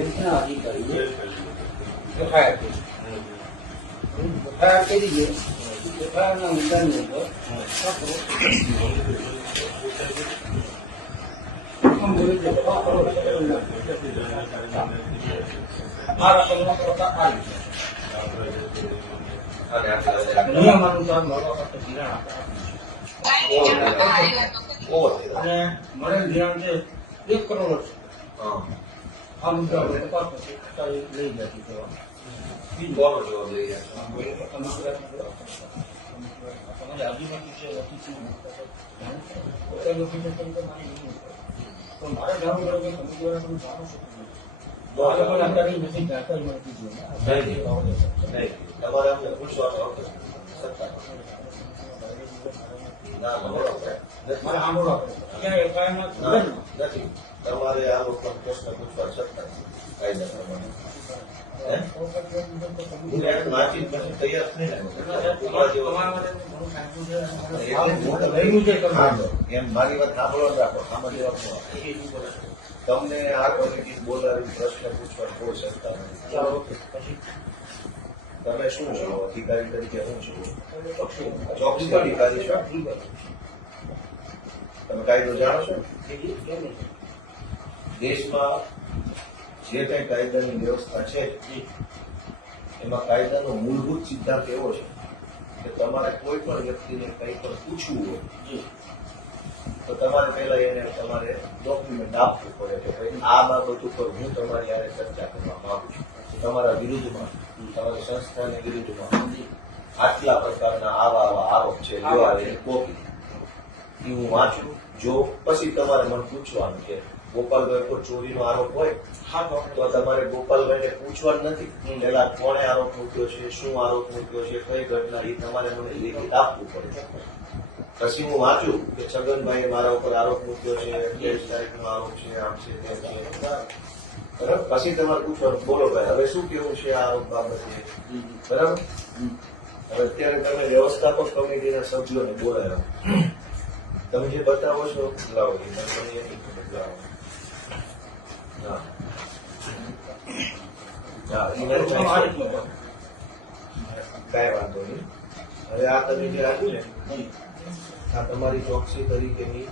अधिकारी एफआईआर करिए एफआईआर ना मुद्दाની ઉપર हम बोले जो મારા કલમમાં પ્રકાર આવી નિયમ અનુસાર મળવા માટે ધિરાણ અને મળેલ ધિરાણ છે 1 કરોડ છે આ મુદ્દા પર તપાસ પછી લઈ જતી તમારે આદિવાસી છે તો મારે જાણવું પડે કે તમે દ્વારા તમે જાણો છો તમારે નથી જાણકારી મળતી તમારે અમને પૂછવાનો નથી. તમારે આ લોકો પ્રશ્ન પૂછવા છતાં કાયદા પ્રમાણે તૈયાર થઈને એમ મારી વાત સાંભળો રાખો. સામાન્ય વાત તમને આ કમિટી બોલાવી પ્રશ્ન પૂછવા કોઈ શકતા નથી. તમે શું છો અધિકારી તરીકે? શું છો? ચોકસી અધિકારી છો? તમે કાયદો જાણો છો? દેશમાં જે કઈ કાયદાની વ્યવસ્થા છે એમાં કાયદાનો મૂળભૂત સિદ્ધાંત એવો છે કે તમારે કોઈ પણ વ્યક્તિને કંઈ પણ પૂછવું હોય તો તમારે પહેલા એને તમારે ડોક્યુમેન્ટ આપવું પડે કે ભાઈ આ બાબત ઉપર હું તમારી હારે ચર્ચા કરવા માંગુ છું. તમારા વિરુદ્ધમાં, તમારી સંસ્થાની વિરુદ્ધમાં આટલા પ્રકારના આવા આરોપ છે, કોપી એ હું વાંચું જો પછી તમારે મને પૂછવાનું કે ગોપાલભાઈ પર ચોરીનો આરોપ હોય તો તમારે ગોપાલભાઈને પૂછવાનું નથી પેલા કોણે આરોપ મૂક્યો છે, શું આરોપ મૂક્યો છે, કઈ ઘટના, એ તમારે મને લેખિત આપવું પડે. પછી હું વાંચું કે છગનભાઈએ મારા ઉપર આરોપ મૂક્યો છે, 23 તારીખનો આરોપ છે, આમ છે, તેમ છે, બરાબર. પછી તમારે પૂછવાનું બોલો ભાઈ હવે શું કેવું છે આ આરોપ બાબતે, બરાબર. હવે અત્યારે તમે વ્યવસ્થાપક કમિટીના સભ્યોને બોલાવ્યા, તમે જે બતાવો છો લાવો બદલાવો. કઈ વાંધો નહીં. હવે આ તમે જે આપ્યું ને આ તમારી ચોકસી તરીકેની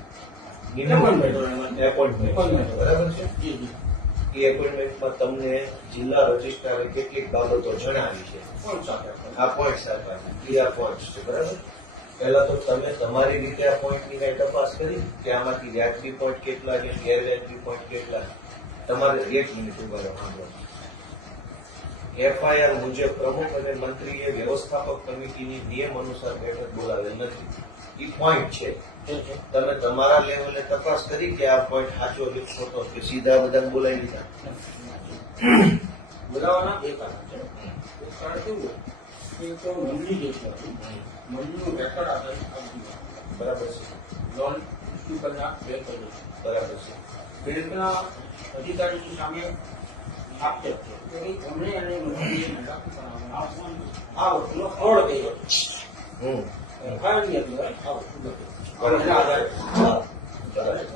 એપોઇન્ટમેન્ટ બરાબર છે. એ એપોઇન્ટમેન્ટમાં તમને જિલ્લા રજિસ્ટ્રારે કેટલીક બાબતો જણાવી છે. આ પોઈન્ટ સાથે ક્લિયર પોઈન્ટ છે, બરાબર. પહેલા તો તમે તમારી રીતે આ પોઈન્ટની કઈ તપાસ કરી કે આમાંથી વ્યાજબી પોઈન્ટ કેટલા છે, ગેરવ્યાજબી પોઈન્ટ કેટલા. તમારે 1 મિનિટ ઉભા રહેવાનું. એફઆઈઆર મુજબ પ્રમુખ અને મંત્રીએ વ્યવસ્થાપક કમિટીની નિયમ અનુસાર બેઠક બોલાવેલ નથી. એ પોઈન્ટ છે. તમે તમારા લેવલે તપાસ કરી કે આ પોઈન્ટ સાચો કે ખોટો કે સીધા બધા બોલાવી દીધા? બોલાવવાના 2 કારણ છે. એક કારણ કેવું કે તો મંડળી જે છે મંડળીનું રેકોર્ડ આધારિત બરાબર છે. લોન ઇસ્યુ કરનાર બેંક બરાબર છે. બેંકના અધિકારીની સામે આક્ષેપ છે કે એમણે અને મંત્રીએ આ વસ્તુનો ફ્રોડ કર્યો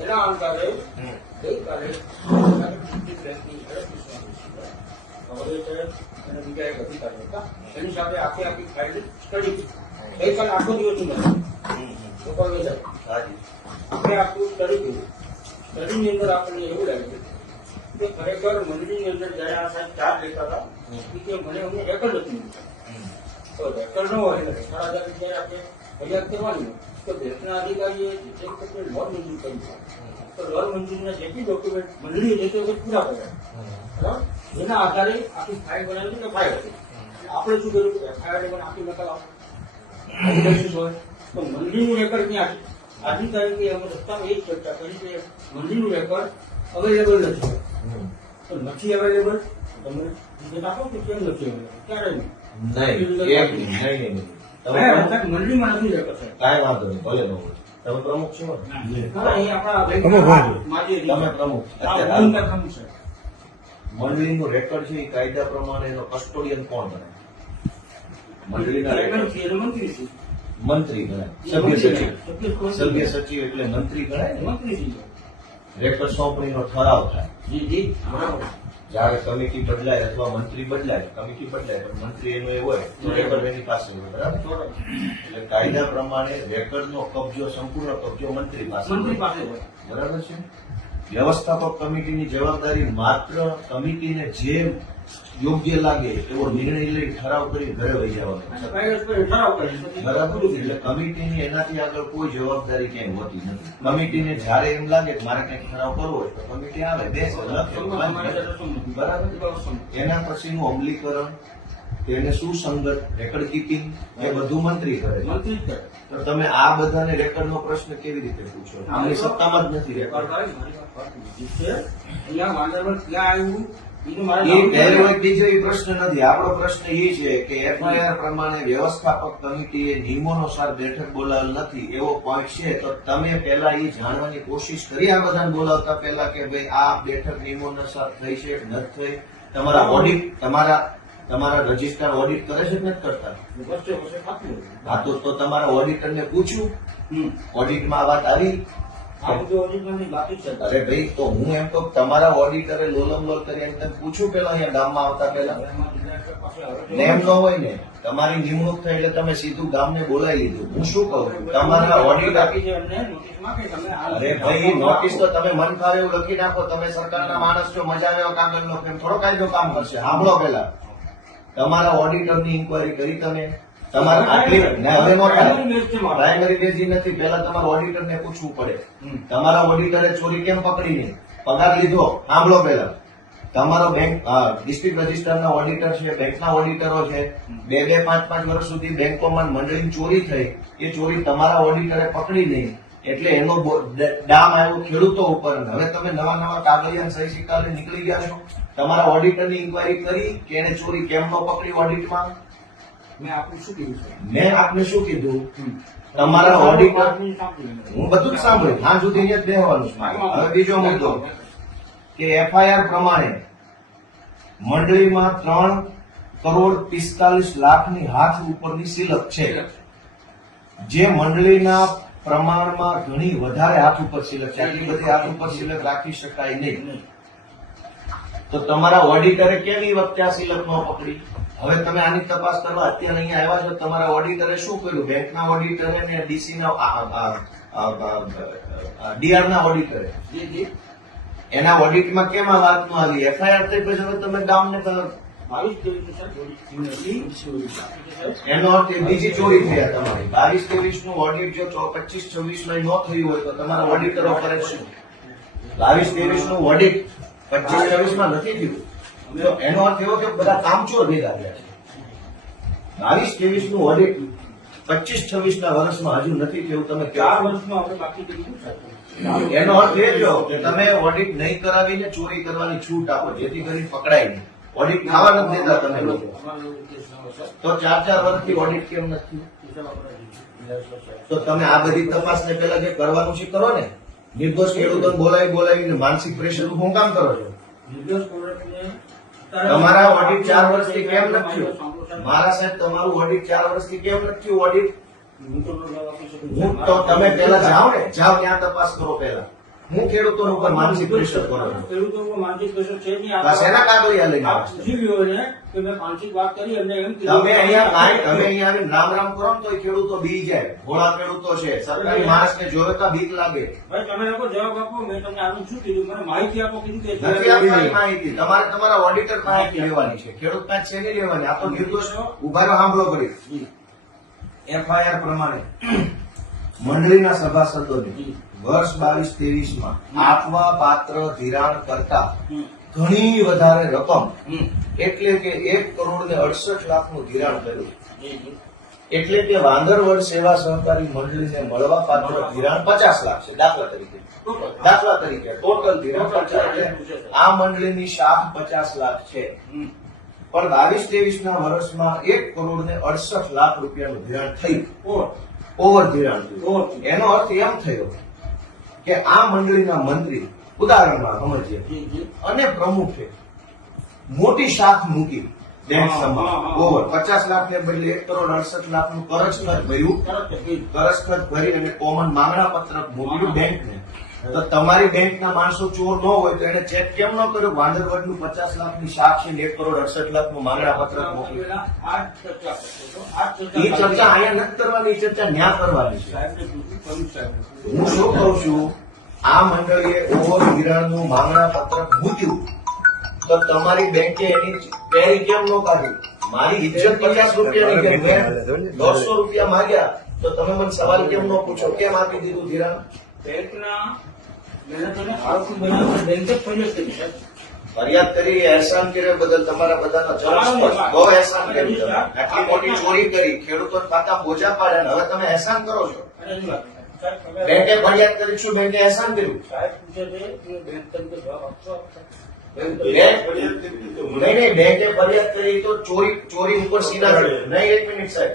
એના આધારે ગઈકાલે અને બીજા એક અધિકારી હતા એની સાથે આખી ફાઇલ સ્ટડી ગઈકાલે આખો દિવસ આપણે આખું સ્ટડી કર્યું. સ્ટડીની અંદર આપણને એવું લાગ્યું કે ખરેખર મંડળીની અંદર જયારે આ સાહેબ ચાર્જ લેતા હતા કે મને અમને રેકર્ડ નથી મળ્યું. તો રેકર્ડ ન હોય એટલે 4,000 જયારે આપણે ફરિયાદ કરવાની તો બેંકના અધિકારીએ લોન મંજૂર કર્યું તો લોન મંજૂરીના જેટલી ડોક્યુમેન્ટ મંડળીએ જે તે પૂરા કર્યા, બરાબર. એના આધારે આખી ફાઇલ બનાવી કે ફાઇલ હતી. આપણે શું કર્યું એફઆઈઆર પણ આખી નકલ હોય તો મંડળીનું રેકર્ડ ક્યાં છે? અધિકારી અમે રસ્તામાં એ જ ચર્ચા કરી કે મંડળીનું રેકર્ડ અવેલેબલ નથી. તો નથી અવેલેબલ તમે વિગત આપો કે કેમ નથી અવેલેબલ? ક્યારે નહીં મંડળીમાં નથી રેકર્ડ સાહેબ. કાંઈ વાંધો નહીં, ભલે તમે પ્રમુખ છો તમે પ્રમુખ મંડળીનું રેકર્ડ છે એ કાયદા પ્રમાણે એનો કસ્ટોડિયન કોણ ગણાય? મંડળીના રેકર્ડ મંત્રી ગણાય. સભ્ય સચિવ એટલે મંત્રી ગણાય ને. મંત્રી રેકર્ડ સોંપણીનો ઠરાવ થાય. જયારે કમિટી બદલાય અથવા મંત્રી બદલાય, કમિટી બદલાય પણ મંત્રી એનો એવો હોય તો રેકર્ડ એની પાસે હોય, બરાબર? એટલે કાયદા પ્રમાણે રેકર્ડનો કબજો, સંપૂર્ણ કબજો મંત્રી પાસે મંત્રી હોય. પાસે હોય. બરાબર છે. વ્યવસ્થાપક કમિટીની જવાબદારી માત્ર કમિટીને જે યોગ્ય લાગે એવો નિર્ણય લઈ ઠરાવ કરી ઘરે વહી જવાનો છે. કાયદો પર ઠરાવ કરે છે. બરાબર. એટલે કમિટીની એનાથી આગળ કોઈ જવાબદારી ક્યાંય હોતી નથી. કમિટીને જયારે એમ લાગે કે મારે કંઈક ઠરાવ કરવો હોય તો કમિટી આવે, બેસે, લખે. બરાબર. એના પછીનું અમલીકરણ, તેને સુસંગત રેકર્ડ કીપિંગ એ બધું મંત્રી કરે છે. મંત્રી જ કરે. તો તમે આ બધાને રેકર્ડનો પ્રશ્ન કેવી રીતે પૂછો? આમની સત્તામાં જ નથી રેકર્ડ. અહીંયા વાંદરવન ક્યાં આવ્યું એનું મારે એ પહેલો એક બીજો એ પ્રશ્ન નથી. આપણો પ્રશ્ન એ છે કે એફઆઈઆર પ્રમાણે વ્યવસ્થાપક કમિટીએ નિયમોનુસાર બેઠક બોલાવેલ નથી એવો પોઈન્ટ છે, તો તમે પહેલા એ જાણવાની કોશિશ કરી આ બધાને બોલાવતા પહેલા કે ભાઈ આ બેઠક નિયમોનુસાર થઈ છે કે નથી થઈ? તમારા ઓડિટ, તમારા રજિસ્ટ્રાર ઓડિટ કરે છે કે નથી કરતા? વર્ષે વર્ષે થતું હોય. હા, તો તમારા ઓડિટરને પૂછ્યું, ઓડિટમાં આ વાત આવી? આ બધું ઓડિટની બાકી છે. અરે ભાઈ, તો હું એમ તો તમારા ઓડિટરે લોલમ લોલ કરી એમ તમે પૂછ્યું પેલા અહીંયા ગામમાં આવતા પહેલા? એમાં ડિરેક્ટર પાસે આવે છે. ને એમ ન હોય ને, તમારી નિમણૂક થઈ એટલે તમે સીધું ગામને બોલાવી લીધું. હું શું કહું, તમારા ઓડિટર, બાકી છે એમને નોટિસમાં કે તમે આ અરે ભાઈ નોટિસ તો તમે મન ફાવે એવું લખી નાખો. તમે સરકારના માણસ છો, મજા આવે એવો કાગળનો પ્રેમ થોડો કાયદો કામ કરશે. સાંભળો પેલા, તમારા ઓડિટરની ઇન્કવાયરી કરી તમે? તમારે આટલી ને હવે નો થાય. પ્રાઇમરી બેઝ નથી, પેલા તમારા ઓડિટરને પૂછવું પડે. તમારા ઓડિટરે ચોરી કેમ પકડી નહીં? પગાર લીધો? સાંભળો પેલા, તમારો બેંક ડિસ્ટ્રિક્ટ રજિસ્ટરના ઓડિટર છે, બેંકના ઓડિટરો છે, 2-5 વર્ષ સુધી બેંકોમાં મંડળીની ચોરી થઈ, એ ચોરી તમારા ઓડિટરે પકડી નહીં એટલે એનો ડામ આવ્યો ખેડૂતો ઉપર. હવે તમે નવા કાગળિયા સહી સિક્કા લઈને નીકળી ગયા છો. તમારા ઓડિટરની ઇન્કવાયરી કરી કે એને ચોરી કેમ ન પકડી ઓડિટમાં? મેં આપનું શું કીધું છે? મેં આપને શું કીધું? તમારા ઓડિટર, હું બધું જ સાંભળ્યું, હા સુધી અહીંયા જ બેહવાનું છે મારે. હવે બીજો મુદ્દો કે એફઆઈઆર પ્રમાણે મંડળીમાં 3,45,00,000ની હાથ ઉપરની સિલક છે, જે મંડળીના પ્રમાણમાં ઘણી વધારે હાથ ઉપર સિલક છે. આટલી બધી હાથ ઉપર સિલક રાખી શકાય નહીં. તો તમારા ઓડિટરે કેમ એ વખતે આ સિલક ન પકડી? હવે તમે આની તપાસ કરવા અત્યારે અહીંયા આવ્યા છો, તમારા ઓડિટરે શું કર્યું? બેંકના ઓડિટરે ને ડીસી ના ડીઆર ના ઓડિટરે એના ઓડિટમાં કેમ આ વાત નો આવી? એફઆઈઆર થઈ પછી હવે તમે ગામને એનો અર્થ એ બીજી ચોરી થયા તમારી. 22-23 નું ઓડિટ જો 25-26 માં ન થયું હોય તો તમારા ઓડિટરો કરે શું? 22-23 નું ઓડિટ 25-26 માં નથી થયું તો એનો અર્થ એવો કે બધા કામચોર ભેગા થયા છે. 22-23 નું ઓડિટ 25-26 ના વર્ષમાં હજુ નથી થયું. તમે 4 વર્ષમાં આપણે બાકી કર્યું છે. એનો અર્થ એ થયો કે તમે ઓડિટ નહીં કરાવીને ચોરી કરવાની છૂટ આપો જેથી કરી પકડાય નહીં. ઓડિટ થવા નથી દેતા તમે લોકો. તો 4 વર્ષથી ઓડિટ કેમ નથી? તો તમે આ બધી તપાસને પેલા જે કરવાનું છે કરો ને. નિર્દોષ ખેડૂતોને બોલાવીને માનસિક પ્રેશર હું કામ કરો છો? તમારા ઓડિટ 4 વર્ષથી કેમ નથી થયું? મારા સાહેબ તમારું ઓડિટ 4 વર્ષથી કેમ નથી થયું? ઓડિટ તો તમે પેલા જાઓ ને, જાઓ ત્યાં તપાસ કરો પેલા. હું ખેડૂતો ઉપર માનસિક પ્રેશર કરો છો? ખેડૂતો ઉપર માનસિક પ્રેશર છે નહીં. બસ એના કાગળિયા લઈને આપ આવો છો. પૂછી લ્યો એને કે મેં માનસિક વાત કરી એમને એમ તમે અહીંયા આવીને રામ રામ કરો ને તો એ ખેડૂતો બી જાય. ભોળા ખેડૂતો છે, સરકારી માણસને જોવે તો બીક લાગે. ભાઈ તમે લોકો જવાબ આપો. મેં તમને આનું શું કીધું? મને માહિતી આપો. કીધું કે નથી આપવાની માહિતી. તમારે તમારા ઓડિટર પાસે લેવાની છે, ખેડૂત પાસે છે નહીં લેવાની. આ તો નિર્દોષ ઉભા રહો, સાંભળો કરી. એફઆઈઆર પ્રમાણે મંડળીના સભાસદોને વર્ષ 22-23 માં આપવા પાત્ર ધિરાણ કરતા ઘણી વધારે રકમ એટલે કે 1,68,00,000 નું ધિરાણ કર્યું. એટલે કે વાંદરવડ સેવા સહકારી મંડળીને મળવા પાત્ર ધિરાણ 50 લાખ છે. દાખલા તરીકે ટોટલ ધિરાણ 50. એટલે આ મંડળીની શાખ 50 લાખ છે. પણ 22-23 ના વર્ષમાં 1,68,00,000 રૂપિયાનું ધિરાણ થયું. ઓવર ધિરાણ થયું. એનો અર્થ એમ થયો કે આ મંડળીના મંત્રી, ઉદાહરણમાં સમજીએ, અને પ્રમુખે મોટી શાખ મૂકી બેંક સમક્ષ. ઓવર 50 લાખને બદલે 1,68,00,000 નું કરજ ખર્ચ ભર્યું. કરજ ખર્ચ ભરી અને કોમન માંગણા પત્રક મોકલ્યું બેંકને તો તમારી બેંકના માણસો ચોર ન હોય તો એને ચેક કેમ ન કર્યો? વાંદરવડનું 50 લાખની શાખ છે ને 1,68,00,000નું માંગણા પત્રક મોકલ્યું. પેલા આ ચર્ચા કરતો હતો. આ એ ચર્ચા અહીંયા નથી કરવાની, એ ચર્ચા ન્યા કરવાની છે. સાહેબને પૂછ્યું, કયું સાહેબ? હું શું કહું છું, આ મંડળીએ ઓવર ધિરાણનું માંગણા પત્રક મૂક્યું તો તમારી બેંકે એની પેરી કેમ ન કાઢી? મારી ઇજ્જત 50 રૂપિયાની કે મેં 150 રૂપિયા માંગ્યા તો તમે મને સવાલ કેમ ન પૂછો કેમ આપી દીધું ધિરાણ? બેંકના મહેનતોને આરોપી બનાવવા બેંકે ફરિયાદ કરી સાહેબ. ફરિયાદ કરી, અહેસાન કર્યા બદલ તમારા બધાનો જલસ્પર્શ. બહુ અહેસાન કર્યું તમે. આટલી મોટી ચોરી કરી, ખેડૂતો ખાતા બોજા પાડ્યા ને હવે તમે અહેસાન કરો છો. અને એની વાત સાહેબ, તમે- બેંકે ફરિયાદ કરી છું, બેંકે અહેસાન કર્યું. સાહેબ પૂછે છે કે બેંક તરીકે જવાબ આપશો? નહીં, બેંકે ફરિયાદ કરી તો ચોરી ઉપર સીધા નહીં. 1 મિનિટ સાહેબ,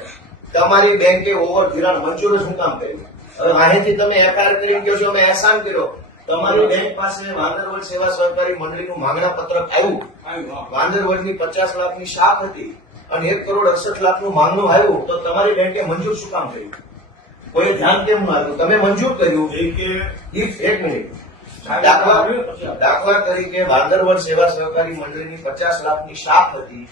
તમારી બેંકે ઓવર ધિરાણ મંજૂર જ હું કામ કર્યું? હવે માહિતી તમે એફઆઈઆર કરી કહો છો અમે અહેસાન કર્યો. તમારી બેંક પાસે વાંદરવડ સેવા સહકારી મંડળીનું માંગણા પત્રક આવ્યું. આવ્યું, હા. વાંદરવડની 50 લાખની શાખ હતી અને 1,68,00,000નું માંગણું આવ્યું તો તમારી બેંકે મંજૂર શું કામ કર્યું? કોઈ ધ્યાન કેમ ન આપ્યું? તમે મંજૂર કર્યું. એક મિનિટ, દાખલા તરીકે વાંદરવડ સેવા સહકારી મંડળીની 50 લાખની શાખ હતી,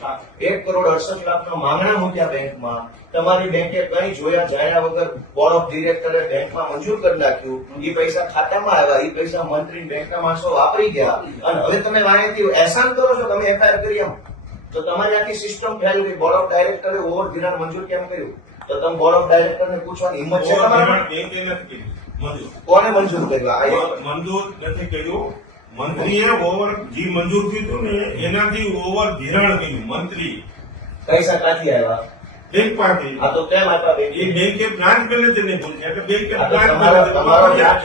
1,68,00,000 માંગણા મૂક્યા બેંકમાં. તમારી બેંકે કઈ જોયા જાણ્યા વગર બોર્ડ ઓફ ડિરેક્ટરે બેંકમાં મંજૂર કરી નાખ્યું. એ પૈસા ખાતામાં આવ્યા, એ પૈસા મંત્રી બેંકના માણસો વાપરી ગયા અને હવે તમે વાંહેથી અહેસાન કરો છો. તમે એફઆઈઆર કરી એમ તો તમારી આખી સિસ્ટમ ફેલ ગઈ. બોર્ડ ઓફ ડાયરેક્ટરે ઓવર ધિરાણ મંજૂર કેમ કર્યું? તો તમે બોર્ડ ઓફ ડાયરેક્ટરને પૂછવાની હિંમત છે તમારામાં? કોને મંજૂર કર્યું? મંજૂર નથી કર્યું. મંત્રીએ ઓવર જે મંજૂર થયું હતું ને એનાથી ઓવર ધિરાણ કર્યું મંત્રી પૈસા ક્યાંથી આવ્યા? બેંક પાસે. આ તો કેમ આપ્યા બેંકે? એ બેંકે બ્રાન્ચ મેનેજરને પૂછ્યા એટલે બેંકે આ તો બ્રાન્ચ તમારો મેનેજર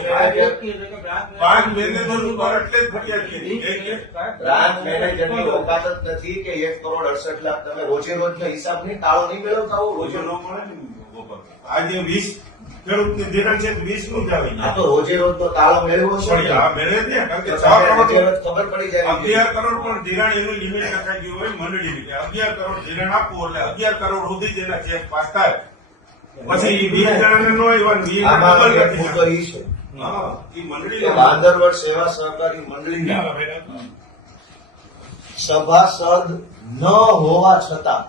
બ્રાન્ચ બ્રાન્ચ મેનેજર ઉપર એટલે જ ફરિયાદ કરી. બેંકે બ્રાન્ચ મેનેજરની ઓકાત જ નથી કે 1,68,00,000 તમે રોજે રોજનો હિસાબ નહીં, તાળો નહીં મેળવતા હો રોજે રોજે. ન મળે ને ઉપર. આજે 20 ખેડૂતને ધિરાણ છે 20 નું જ આવી આ જાય. તો રોજે રોજનો તાળો મેળવ્યો છે પણ ને. આ મેળવે છે કારણ કે તો 6 તમને કરોડ રોજે રોજ ખબર પડી જાય. 11 કરોડ પણ ધિરાણ એનું લિમિટ નખાઈ ગયું હોય મંડળીની કે 11 કરોડ ધિરાણ આપવું એટલે 11 કરોડ સુધી જ એના ચેક પાસ થાય. પછી 20 જણાને નો આવ્યા ને 20 આમાં ડબલ એક નથી મુદ્દો ઈ છે હા એ કે મંડળી વાંદરવડ સેવા સહકારી મંડળીના સભાસદ ન હોવા છતાં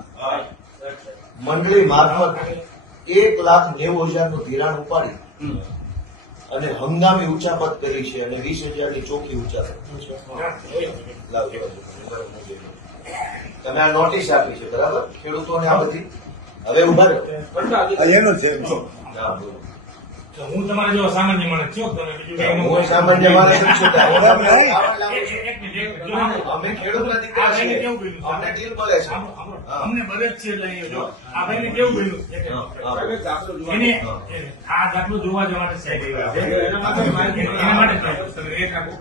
મંડળી મારફત 1,90,000 નું ધિરાણ ઉપાડી અને હંગામી ઉચાપત કરી છે અને 20,000 ની ચોખ્ખી ઉચાપત. લાવજો. તમે આ નોટિસ આપી છે બરાબર ખેડૂતોને આ બધી. હવે ઉભા રહો. હા, બોલો. હું તમારા જેવો સામાન્ય માણસ છું તમે બીજું કઈ હું સામાન્ય માણસ જ છું. હું તમને આવડ લાવું છું. એક મિનિટ અમે ખેડૂતના દીકરા આ ભાઈને છીએ. કેવું કર્યું? અમને ડીલ મળે છે. અમને મદદ છે એટલે અહીંયા જો આ ભાઈને કેવું કર્યું સાહેબ, એક દાખલો જોવા એને આ દાખલો જોવા જવા સાહેબ આવ્યા છે એના માટે માહિતી એના માટે તમે રેટ આપો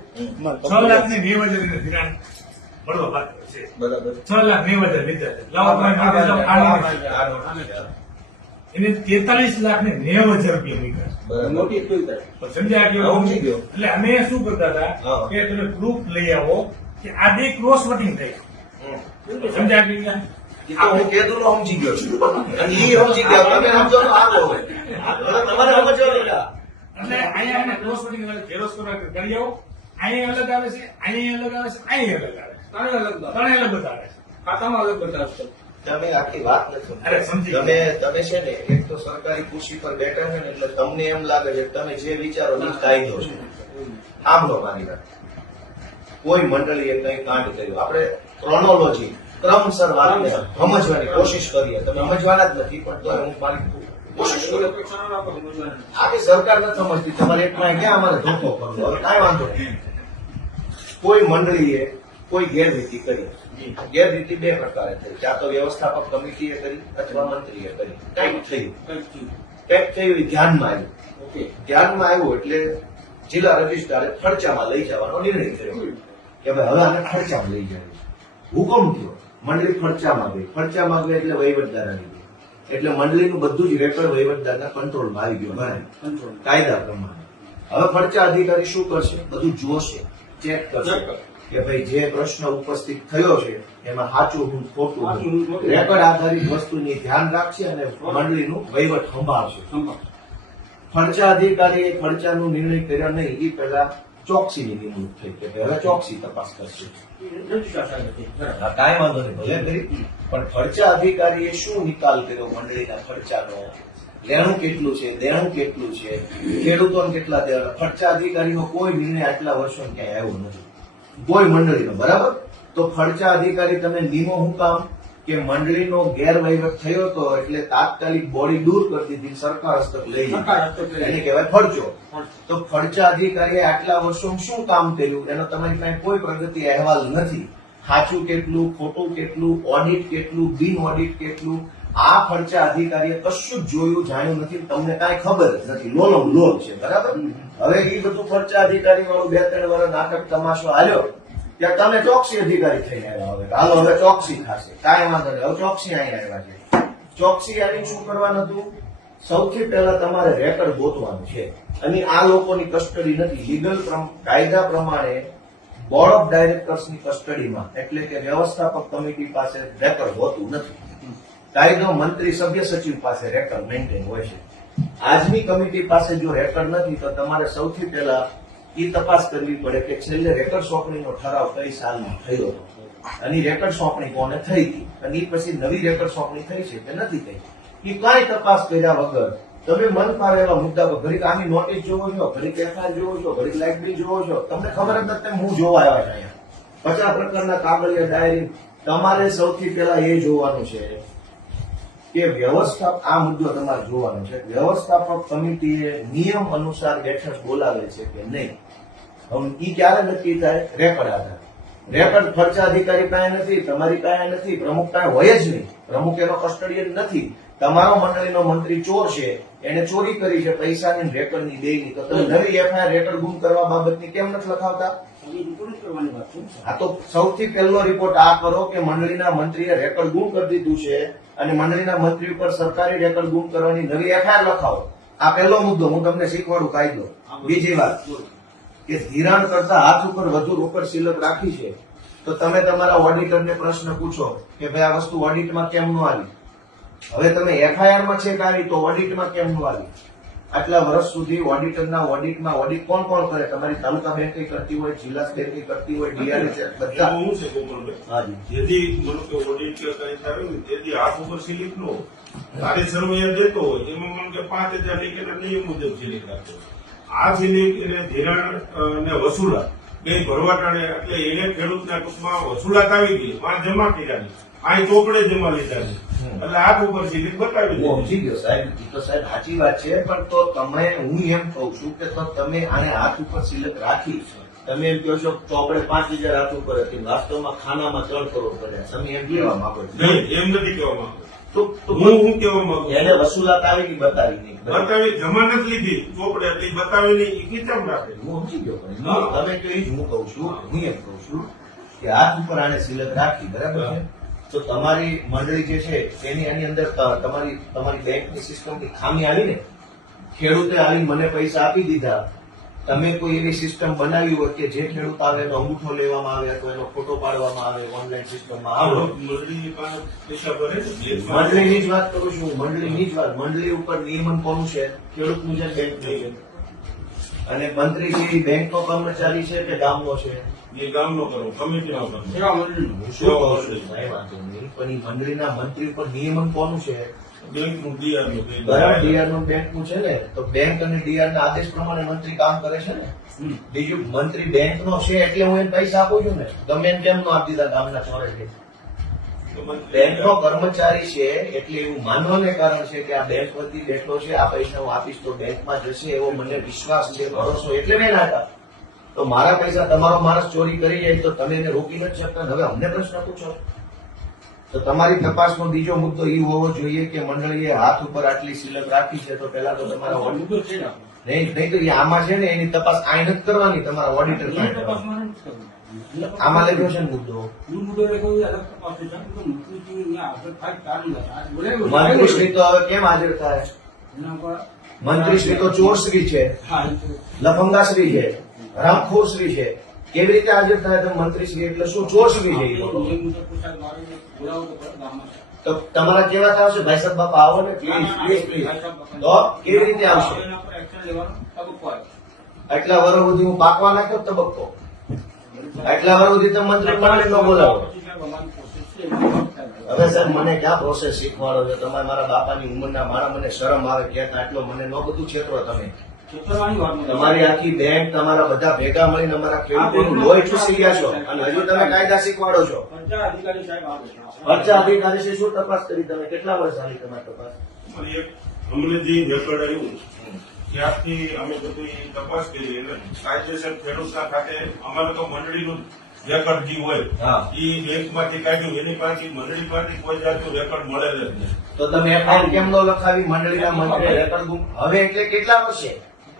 6,90,000 ધિરાણ મળવા પાત્ર છે. બરાબર. 6,90,000 લીધા છે. લાવો તમે માટે જાઓ, આ એને 43,90,000 રૂપિયા નીકળ્યા. બરાબર. નોટિસ જોઈ સાહેબ. પણ સમજ્યા કે હા, સમજી ગયો. એટલે અમે શું કરતા હતા હા. કે તમે પ્રૂફ લઈ આવો કે આ બે ક્રોસ વોટિંગ થઈ સમજ્યા કે ઈ તો હું કેદુનો સમજી ગયો છું. અને ઈ સમજી ગયા. તમે સમજો તો આગળ હોય. હવે તમારે સમજવાનું છે. એટલે અહીંયા એને ક્રોસ વોટિંગ ઝેરોસ કરી આવો અહીંયા અલગ આવે છે અહીંયા અલગ આવે છે અહીંયા અલગ આવે છે ત્રણેય અલગ દાખલા. ત્રણે અલગ બતાવે છે. ખાતામાં અલગ બતાવશે. તમે આખી વાત નથી અરે, સમજી. સમજી તમે છે ને એક તો સરકારી ખુરશી પર બેઠા છે ને એટલે તમને એમ લાગે છે કે તમે જે વિચારો એ જ કાયદો છે. સાંભળો મારી વાત. કોઈ મંડળીએ કઈ કાંડ કર્યું આપણે ક્રોનોલોજી ક્રમસર વાતને સમજવાની કોશિશ કરીએ. તમે સમજવાના જ નથી પણ તો હું મારી કોશિશ એવી કરું. અપેક્ષા ન રાખો સમજવાની. આખી સરકાર નથી સમજતી. તમારે એકમાં ક્યાં અમારે ધોકો કરવો? હવે કાંઈ વાંધો નહીં. કોઈ મંડળીએ કોઈ ગેરરીતિ કરી. ગેરરીતિ બે પ્રકારે થઈ. ક્યાં તો વ્યવસ્થાપક કમિટીએ કરી અથવા મંત્રીએ કરી. કંઈક થયું. કંઈક થયું એ ધ્યાનમાં આવ્યું. ઓકે. ધ્યાનમાં આવ્યું એટલે જિલ્લા રજિસ્ટ્રારે ખર્ચામાં લઈ જવાનો નિર્ણય કર્યો કે ભાઈ હવે આને ખર્ચામાં લઈ જાય. હુકમ થયો. મંડળી ખર્ચામાં ગઈ. ખર્ચામાં ગઈ એટલે વહીવટદાર આવી ગયો. એટલે મંડળીનું બધું જ રેકર્ડ વહીવટદારના કંટ્રોલમાં આવી ગયું ભરાય કંટ્રોલ. કાયદા પ્રમાણે. હવે ખર્ચા અધિકારી શું કરશે? બધું જોશે, ચેક કરશે કે ભાઈ જે પ્રશ્ન ઉપસ્થિત થયો છે એમાં સાચું હું ખોટું હું. રેકર્ડ આધારિત વસ્તુની ધ્યાન રાખશે અને મંડળીનું વહીવટ સંભાળશે. સંભાળ. ખર્ચા અધિકારીએ ખર્ચાનો નિર્ણય કર્યા નહીં એ પહેલા ચોકસીની નિમણૂક થઈ કે હવે ચોકસી તપાસ કરશે. રજૂઆત આવી હતી. બરાબર. હા, કાંઈ વાંધો નહીં, ભલે કરી, પણ ખર્ચા અધિકારીએ શું નિકાલ કર્યો મંડળીના ખર્ચાનો? લેણું કેટલું છે, દેણું કેટલું છે, ખેડૂતોને કેટલા દેવા? ખર્ચા અધિકારીનો કોઈ નિર્ણય આટલા વર્ષો ક્યાંય આવ્યો નથી કોઈ મંડળીનો. બરાબર, તો ખર્ચા અધિકારી તમે નિમો હું કામ કે મંડળીનો ગેરવહીવટ થયો હતો એટલે તાત્કાલિક બોડી દૂર કરી દીધી, સરકાર હસ્તક લઈ સરકાર હસ્તક લીધી, લઈ એને કહેવાય ખર્ચો. તો ખર્ચા અધિકારીએ આટલા વર્ષોમાં શું કામ કર્યું એનો તમારી પાસે કોઈ પ્રગતિ અહેવાલ નથી. સાચું કેટલું, ખોટું કેટલું, ઓડિટ કેટલું, બિન ઓડિટ કેટલું, આ ખર્ચા અધિકારીએ કશું જ જોયું જાણ્યું નથી, તમને કાંઈ ખબર જ નથી, લોલમ લોલ છે. બરાબર, હવે એ બધું ખર્ચા અધિકારી વાળું 2-3 વર્ષ નાટક તમાશો હાલ્યો ત્યાં તમે ચોકસી અધિકારી થઈને આવ્યા. હવે હાલો, હવે ચોકસી થશે, કાંઈ વાંધો નહીં, હવે ચોકસી અહીં આવ્યા છે. ચોકસી આવીને શું કરવાનું હતું? સૌથી પહેલા તમારે રેકર્ડ ગોતવાનું છે, અને આ લોકોની કસ્ટડી નથી. લીગલ કાયદા પ્રમાણે બોર્ડ ઓફ ડાયરેક્ટર્સની કસ્ટડીમાં એટલે કે વ્યવસ્થાપક કમિટી પાસે રેકર્ડ હોતું નથી. કાયદો મંત્રી સભ્ય સચિવ પાસે રેકર્ડ મેન્ટેન હોય છે. આજની કમિટી પાસે જો રેકર્ડ નથી તો તમારે સૌથી પહેલા એ તપાસ કરવી પડે કે છેલ્લે રેકર્ડ સોંપણીનો ઠરાવ કઈ સાલમાં થયો હતો અને રેકર્ડ સોંપણી કોને થઈ હતી અને એ પછી નવી રેકર્ડ સોંપણી થઈ છે કે નથી થઈ. એ કાંઈ તપાસ કર્યા વગર તમે મન ફાવે એવા મુદ્દા પર ઘડીક આની નોટિસ જોવો છો, ઘડીક એફઆઈઆર જોવો છો, ઘડીક લાઇટ બિલ જોવો છો, તમને ખબર જ નથી હું જોવા આવ્યા છે અહીંયા 50 પ્રકારના કાગળિયા ડાયરી. તમારે સૌથી પહેલા એ જોવાનું છે કે આ મુદ્દો તમારે જોવાનો છે, વ્યવસ્થાપક કમિટીએ નિયમ અનુસાર બેઠક બોલાવે છે કે નહીં. હવે ઈ ક્યારે નક્કી થાય? રેકર્ડ આધાર. રેકર્ડ ખર્ચા અધિકારી પાસે નથી, તમારી પાસે નથી, પ્રમુખ પાસે હોય જ નહીં, પ્રમુખ એનો કસ્ટડીયન નથી. તમારો મંડળીનો મંત્રી ચોર છે, એને ચોરી કરી છે પૈસાની રેકર્ડની બેયની, તો તમે નવી એફઆઈઆર રેકર્ડ ગુમ કરવા બાબતની કેમ નથી લખાવતા? એ રિપોર્ટ કરવાની વાત છે. આ તો સૌથી પહેલો રિપોર્ટ આ કરો કે મંડળીના મંત્રીએ રેકર્ડ ગુમ કરી દીધું છે અને મંડળીના મંત્રી ઉપર સરકારી રેકર્ડ ગુમ કરવાની નવી એફઆઈઆર લખાવો. આ પહેલો મુદ્દો, હું તમને શીખવાડું કાયદો. બીજી વાત કે ધિરાણ કરતા હાથ ઉપર વધુ રોકડ સિલક રાખી છે તો તમે તમારા ઓડિટરને પ્રશ્ન પૂછો કે ભાઈ આ વસ્તુ ઓડિટમાં કેમ ન આવી? હવે તમે એફઆઈઆરમાં ચેક આવી તો ઓડિટમાં કેમ ન આવી? આટલા વર્ષ સુધી ઓડિટરના ઓડિટમાં ઓડિટ કોણ કોણ કરે? તમારી તાલુકા બેંક કરતી હોય, જિલ્લા બેંક કરતી હોય, ડીઆરએસ બધા. એવું છે ગોપાલભાઈ, જેથી મને કે ઓડિટ કે કઈ થાય ને તેથી હાથ ઉપર સિલિપ નો તારે સર્વેયર દેતો હોય એમાં મને કે 5000 લીધેલા નિયમ મુજબ સિલિપ રાખતો. આ સિલિપ એને ધિરાણ ને વસૂલાત બે ભરવાટાણે એટલે એને ખેડૂતના ટૂંકમાં વસૂલાત આવી ગઈ, માં જમા કર્યા અહીં ચોપડે જમા લીધા છે એટલે હાથ ઉપર સિલિપ બતાવી હું સમજી ગયો સાહેબ, એ તો સાહેબ સાચી વાત છે, પણ તો તમે, હું એમ કહું છું કે તો તમે આને હાથ ઉપર સિલક રાખી, તમે એમ કહો છો ચોપડે 5000 હાથ ઉપર હતી, વાસ્તવમાં ખાનામાં 3 કરોડ કર્યા, તમે એમ કહેવા માંગો છો? નહીં, એમ નથી કહેવા માંગતો. તો હું કહેવા માંગુ એને વસૂલાત આવી કે બતાવી નહીં? બતાવી જમા નથી લીધી ચોપડે એટલે બતાવી નહીં એ કેમ રાખે? હું સમજી ગયો, પણ તમે કહો એ જ હું કહું છું. હું એમ કહું છું કે હાથ ઉપર આને સિલક રાખી, બરાબર છે, તો તમારી મંડળી જે છે એની અંદર તમારી બેંકની સિસ્ટમની ખામી આવી ને, ખેડૂતે આવીને મને પૈસા આપી દીધા, તમે કોઈ એવી સિસ્ટમ બનાવી હોય કે જે ખેડૂત આવે એનો અંગૂઠો લેવામાં આવે અથવા એનો ફોટો પાડવામાં આવે ઓનલાઈન સિસ્ટમમાં આવે. મંડળીની પાસે પૈસા ભરે છે મંડળીની જ વાત કરું છું, મંડળીની જ વાત. મંડળી ઉપર નિયમન કોનું છે? ખેડૂતનું છે, બેંકનું છે. અને મંત્રી છે બેંકનો કર્મચારી છે કે ગામનો છે? એ ગામનો કરો, કમિટીનો કરો. સેવા મંડળીનું. હું શું કહું છું? કાંઈ વાંધો નહીં, પણ એ મંડળીના મંત્રી ઉપર નિયમન કોનું છે? બેંકનું ડીઆરનું બરાબર, ડીઆર નું બેંક નું છે ને, તો બેંક અને ડીઆર ના આદેશ પ્રમાણે મંત્રી કામ કરે છે ને. બીજું મંત્રી બેંક નો છે એટલે હું એને પૈસા આપું છું ને, ગમે એને કેમ નો આપી દીધા ગામના ચોરે છે. બેંક નો કર્મચારી છે એટલે એવું માનવાને કારણ છે કે આ બેંક વતી બેઠો છે, આ પૈસા હું આપીશ તો બેંકમાં જશે એવો મને વિશ્વાસ છે, ભરોસો, એટલે મેં નાખ્યા. તો મારા પૈસા તમારો માણસ ચોરી કરી જાય તો તમે એને રોકી નથી શકતા. હવે અમને પ્રશ્ન પૂછો. તો તમારી તપાસનો બીજો મુદ્દો એ હોવો જોઈએ કે મંડળીએ હાથ ઉપર આટલી સિલક રાખી છે તો પેલા તો તમારા મુદ્દો છે ને આપણો. નહીં તો એ આમાં છે ને એની તપાસ આ નથી કરવાની, તમારા ઓડિટર એની પાસે તપાસમાં નથી કરવું. આમાં લખ્યો છે ને મુદ્દો. હું મુદ્દો લખ્યો એ અલગ તપાસ છે. કારણ કે મંત્રીજી અહીંયા આગળ થાય ચાલુ હતા. આજ બોલાવ્યો છે. મંત્રીશ્રી તો હવે કેમ હાજર થાય? એના પર મંત્રીશ્રી તો ચોરશ્રી છે, હા, એ તો લફંગાશ્રી છે, હરામખોરશ્રી છે. કેવી રીતે હાજર થાય તમે મંત્રી શ્રી એટલે શું ચોરસવી છે એ બોલો. એ મુજબ પોશાક મારીને બોલાવો તો ખરા ગામમાં. તો તમારા કેવા આવશે ભાઈ સાહેબ બાપા આવો ને પ્લીઝ પ્લીઝ પ્લીઝ તો કેવી રીતે આવશે એના પર એક્શન લેવાનો તબક્કો આવે. આટલા વર્ષ સુધી હું પાકવા નાખ્યો તબક્કો આટલા વર્ષ સુધી તમે મંત્રી મંડળ ન બોલાવો પછી સાહેબ અમારી કોશિશ છે એમાં થાય. હવે સર મને ક્યાં પ્રોસેસ શીખવાડો છો તમે મારા બાપાની ઉંમરના મારા મને શરમ આવે ક્યાં આટલો મને ન બધું છેતરો તમે છેતરવાની વાત નથી. તમારી આખી બેંક તમારા બધા ભેગા મળીને અમારા ખેડૂતોનું લોહી ચૂસી ગયા છો અને હજુ તમે કાયદા શીખવાડો છો પંચાયત અધિકારી સાહેબ આવે છે. ખર્ચા અધિકારી છે શું તપાસ કરી તમે કેટલા વર્ષ ચાલી તમારી તપાસ અમારી એક અમને જે રેકોર્ડ આવ્યું ત્યારથી અમે બધું ઈ તપાસ કરી એટલે કાયદેસર ખેડૂતના ખાતે અમારે તો મંડળીનું રેકોર્ડ જે હોય હા. ઈ બેંકમાંથી કાઢ્યું એની પાસે મંડળી પાસે કોઈ જાતનું રેકોર્ડ મળેલ જ નહીં. તો તમે એફઆઈઆર કેમ ન લખાવી મંડળીના મંત્રી રેકર્ડ બુક હવે એટલે કેટલા વર્ષે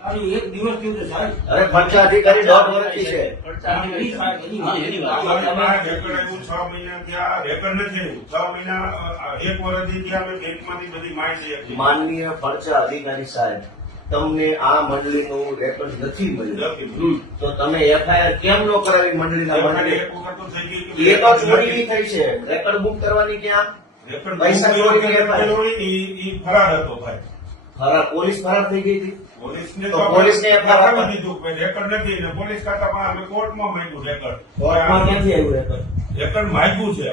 અરે એક દિવસ કેવું છે સાહેબ? અરે ખર્ચા અધિકારી 1.5 વર્ષથી છે એની સાહેબ, એની વાત. અમારે પાસે રેકોર્ડ આવ્યું 6 મહિના ત્યાં રેકોર્ડ નથી આવ્યું 6 મહિના એક વર્ષથી ત્યાં અમે બેંકમાંથી બધી માહિતી આપી. માનનીય ખર્ચા અધિકારી સાહેબ તમને આ મંડળીનું રેકર્ડ નથી મળ્યું નથી. તો તમે એફઆઈઆર કેમ ન કરાવી મંડળીના રેકોર્ડ મંડળી એક વખત તો થઈ ગઈ એ તો ચોરી થઈ છે રેકર્ડ બુક કરવાની ક્યાં રેકોર્ડ પૈસા ચોરી કરેલો હોય ને ઈ ફરાર હતો ભાઈ. ફરાર પોલીસ ફરાર થઈ ગઈ હતી પોલીસને તો પોલીસને FIR આપી દીધું કે રેકોર્ડ નથી ને પોલીસ ખાતામાં અમે કોર્ટમાં માંગ્યું રેકોર્ડ. કોર્ટમાં ક્યાંથી આવ્યું રેકર્ડ રેકોર્ડ માંગ્યું છે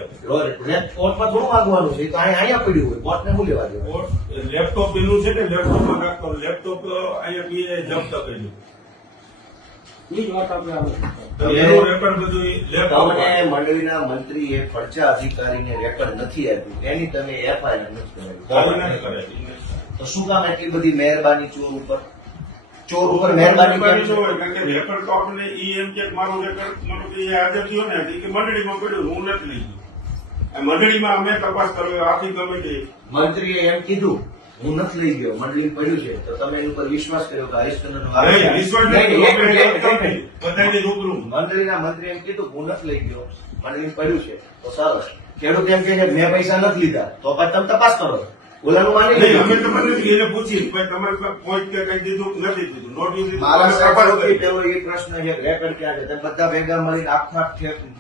કોર્ટમાં થોડું માંગવાનું છે એ તો અહીંયા પડ્યું હોય કોર્ટને શું લેવા દેવાનું કોર્ટ લેપટોપ એનું છે ને લેપટોપમાં રાખતો લેપટોપ અહીંયા પીએ જપ્ત કર્યું. એ જ વાત આપણે આવે. તો એનું રેકોર્ડ બધું લેપટોપ તમને મંડળીના મંત્રીએ ખર્ચા અધિકારીને રેકર્ડ નથી આપ્યું એની તમે એફઆઈઆર નથી કરાવી તો શું કામ એટલી બધી મહેરબાની ચોર ઉપર મહેરબાની કેમ છે? કારણ કે રેકોર્ડ તો આપણને ઈ એમ કે મારું રેકોર્ડ મારું કે હાજર થયો ને કે મંડળીમાં પડ્યું હું નથી લઈ ગયો. આ મંડળીમાં અમે તપાસ કર્યો આખી કમિટી મંત્રીએ એમ કીધું હું નથી લઈ ગયો મંડળી પડ્યું છે તો તમે એની ઉપર વિશ્વાસ કર્યો કે હરીશચંદ્રનો આરોપ છે. વિશ્વાસ નહીં, નથી એક મિનિટ, એક મિનિટ. બધાની રૂબરૂ મંત્રીના મંત્રી એમ કીધું હું નથી લઈ ગયો મંડળી પડ્યું છે તો સરસ ખેડૂત એમ કહે છે મેં પૈસા નથી લીધા તો પછી તમે તપાસ કરો ઓલાનું માની નહીં, અમે લીધું તમને એને પૂછી ભાઈ તમારે કોઈ કે કઈ દીધું કે નથી દીધું નોટિસ દીધું મારા અમે સાહેબ તપાસ સૌથી કરી. પહેલો એ પ્રશ્ન છે કે રેકર્ડ ક્યાં છે તમે બધા ભેગા મળીને આખા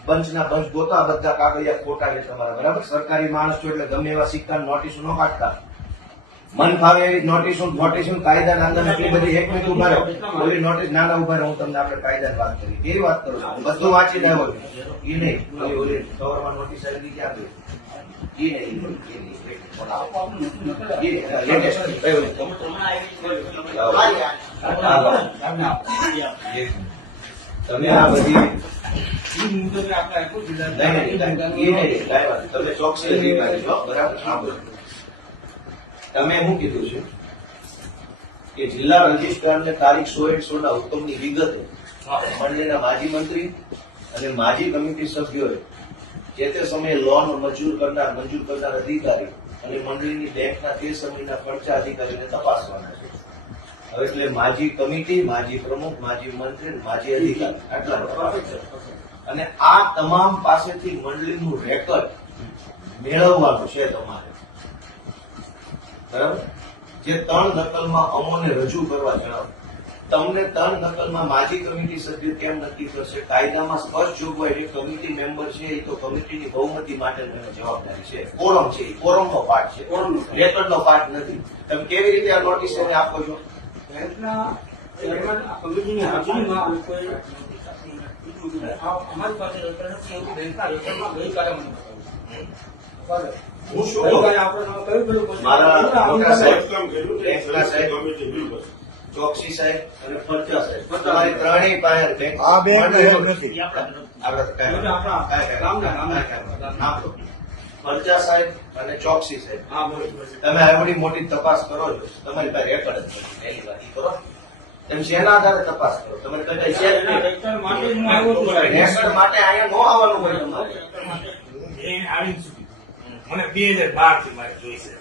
બંચના બંચ ગોતા બધા કાગળિયા ખોટા છે તમારા બરાબર સરકારી માણસ છો એટલે ગમે એવા સિક્કા નોટિસો ન કાઢતા મન ફાવે એવી નોટિસો કાયદા નાંદર એટલી બધી એક મિનિટ ઉભા રહો ઓલી નોટિસ નાના ઉભા રહો હું તમને આપણે કાયદાની વાત કરી કેવી વાત કરું છું બધું વાંચી આવ્યો છું એ નહીં ઓલી કવરમાં નોટિસ આવી ક્યાં ગઈ એ નહીં તમે આ બધી એ મુજબ આપણે આપ્યું જિલ્લા. તમે ચોકસી અધિકારી છો બરાબર સાંભળો તમે શું કીધું છે કે જિલ્લા રજિસ્ટ્રારને તારીખ 16/16 હુકમની વિગતે મંડળીના માજી મંત્રી અને માજી કમિટી સભ્યોએ જે તે સમયે લોન મંજૂર કરનાર અધિકારી અને મંડળીની બેંકના તે સમયના ખર્ચા અધિકારીને તપાસવાના છે હવે એટલે માજી કમિટી માજી પ્રમુખ માજી મંત્રી અને માજી અધિકારી આટલા તપાસ છે. અને આ તમામ પાસેથી મંડળીનું રેકર્ડ મેળવવાનું છે તમારે બરાબર જે 3 નકલમાં અમોને રજૂ કરવા જણાવો તમને 3 નકલમાં માજી કમિટી સભ્ય કેમ નક્કી કરશે કાયદામાં સ્પષ્ટ જોગવાઈ છે કમિટી મેમ્બર છે એ તો કમિટીની બહુમતી માટે જવાબદારી છે કોરમ છે એ કોરમનો પાર્ટ છે રેકર્ડનો પાર્ટ નથી તમે કેવી રીતે આ નોટિસ એને આપો છો બેંકના ચેરમેન આ કમિટીની હાજરીમાં કોઈ અમારી પાસે રેકર્ડ નથી એવું બેંકના રેકર્ડમાં ગઈકાલે મને બતાવ્યું. હું શું ગઈકાલે કહું? આપણે તમે કહ્યું પેલું પછી મારા મોટા સાહેબ કામ કર્યું બેંકના સાહેબ કમિટી બિલ ચોકસી સાહેબ અને ફરજા સાહેબ તમારી ત્રણેય પાસે બેંક આ બેંક નથી. આપણે નામ લો. ફરજા સાહેબ અને ચોકસી સાહેબ હા બરોબર. તમે આવડી મોટી તપાસ કરો છો તમારી પાસે રેકર્ડ જ નથી એની વાત ઈ કરો તેમ શેના આધારે તપાસ કરો તમારે કઈ છે જ નહીં. રેકર્ડ માટે જ હું આવ્યો છું સાહેબ. રેકર્ડ માટે અહીંયા નો આવવાનું હોય તમારે એ આવી ચૂકી મને 2012 થી મારે જોઈશે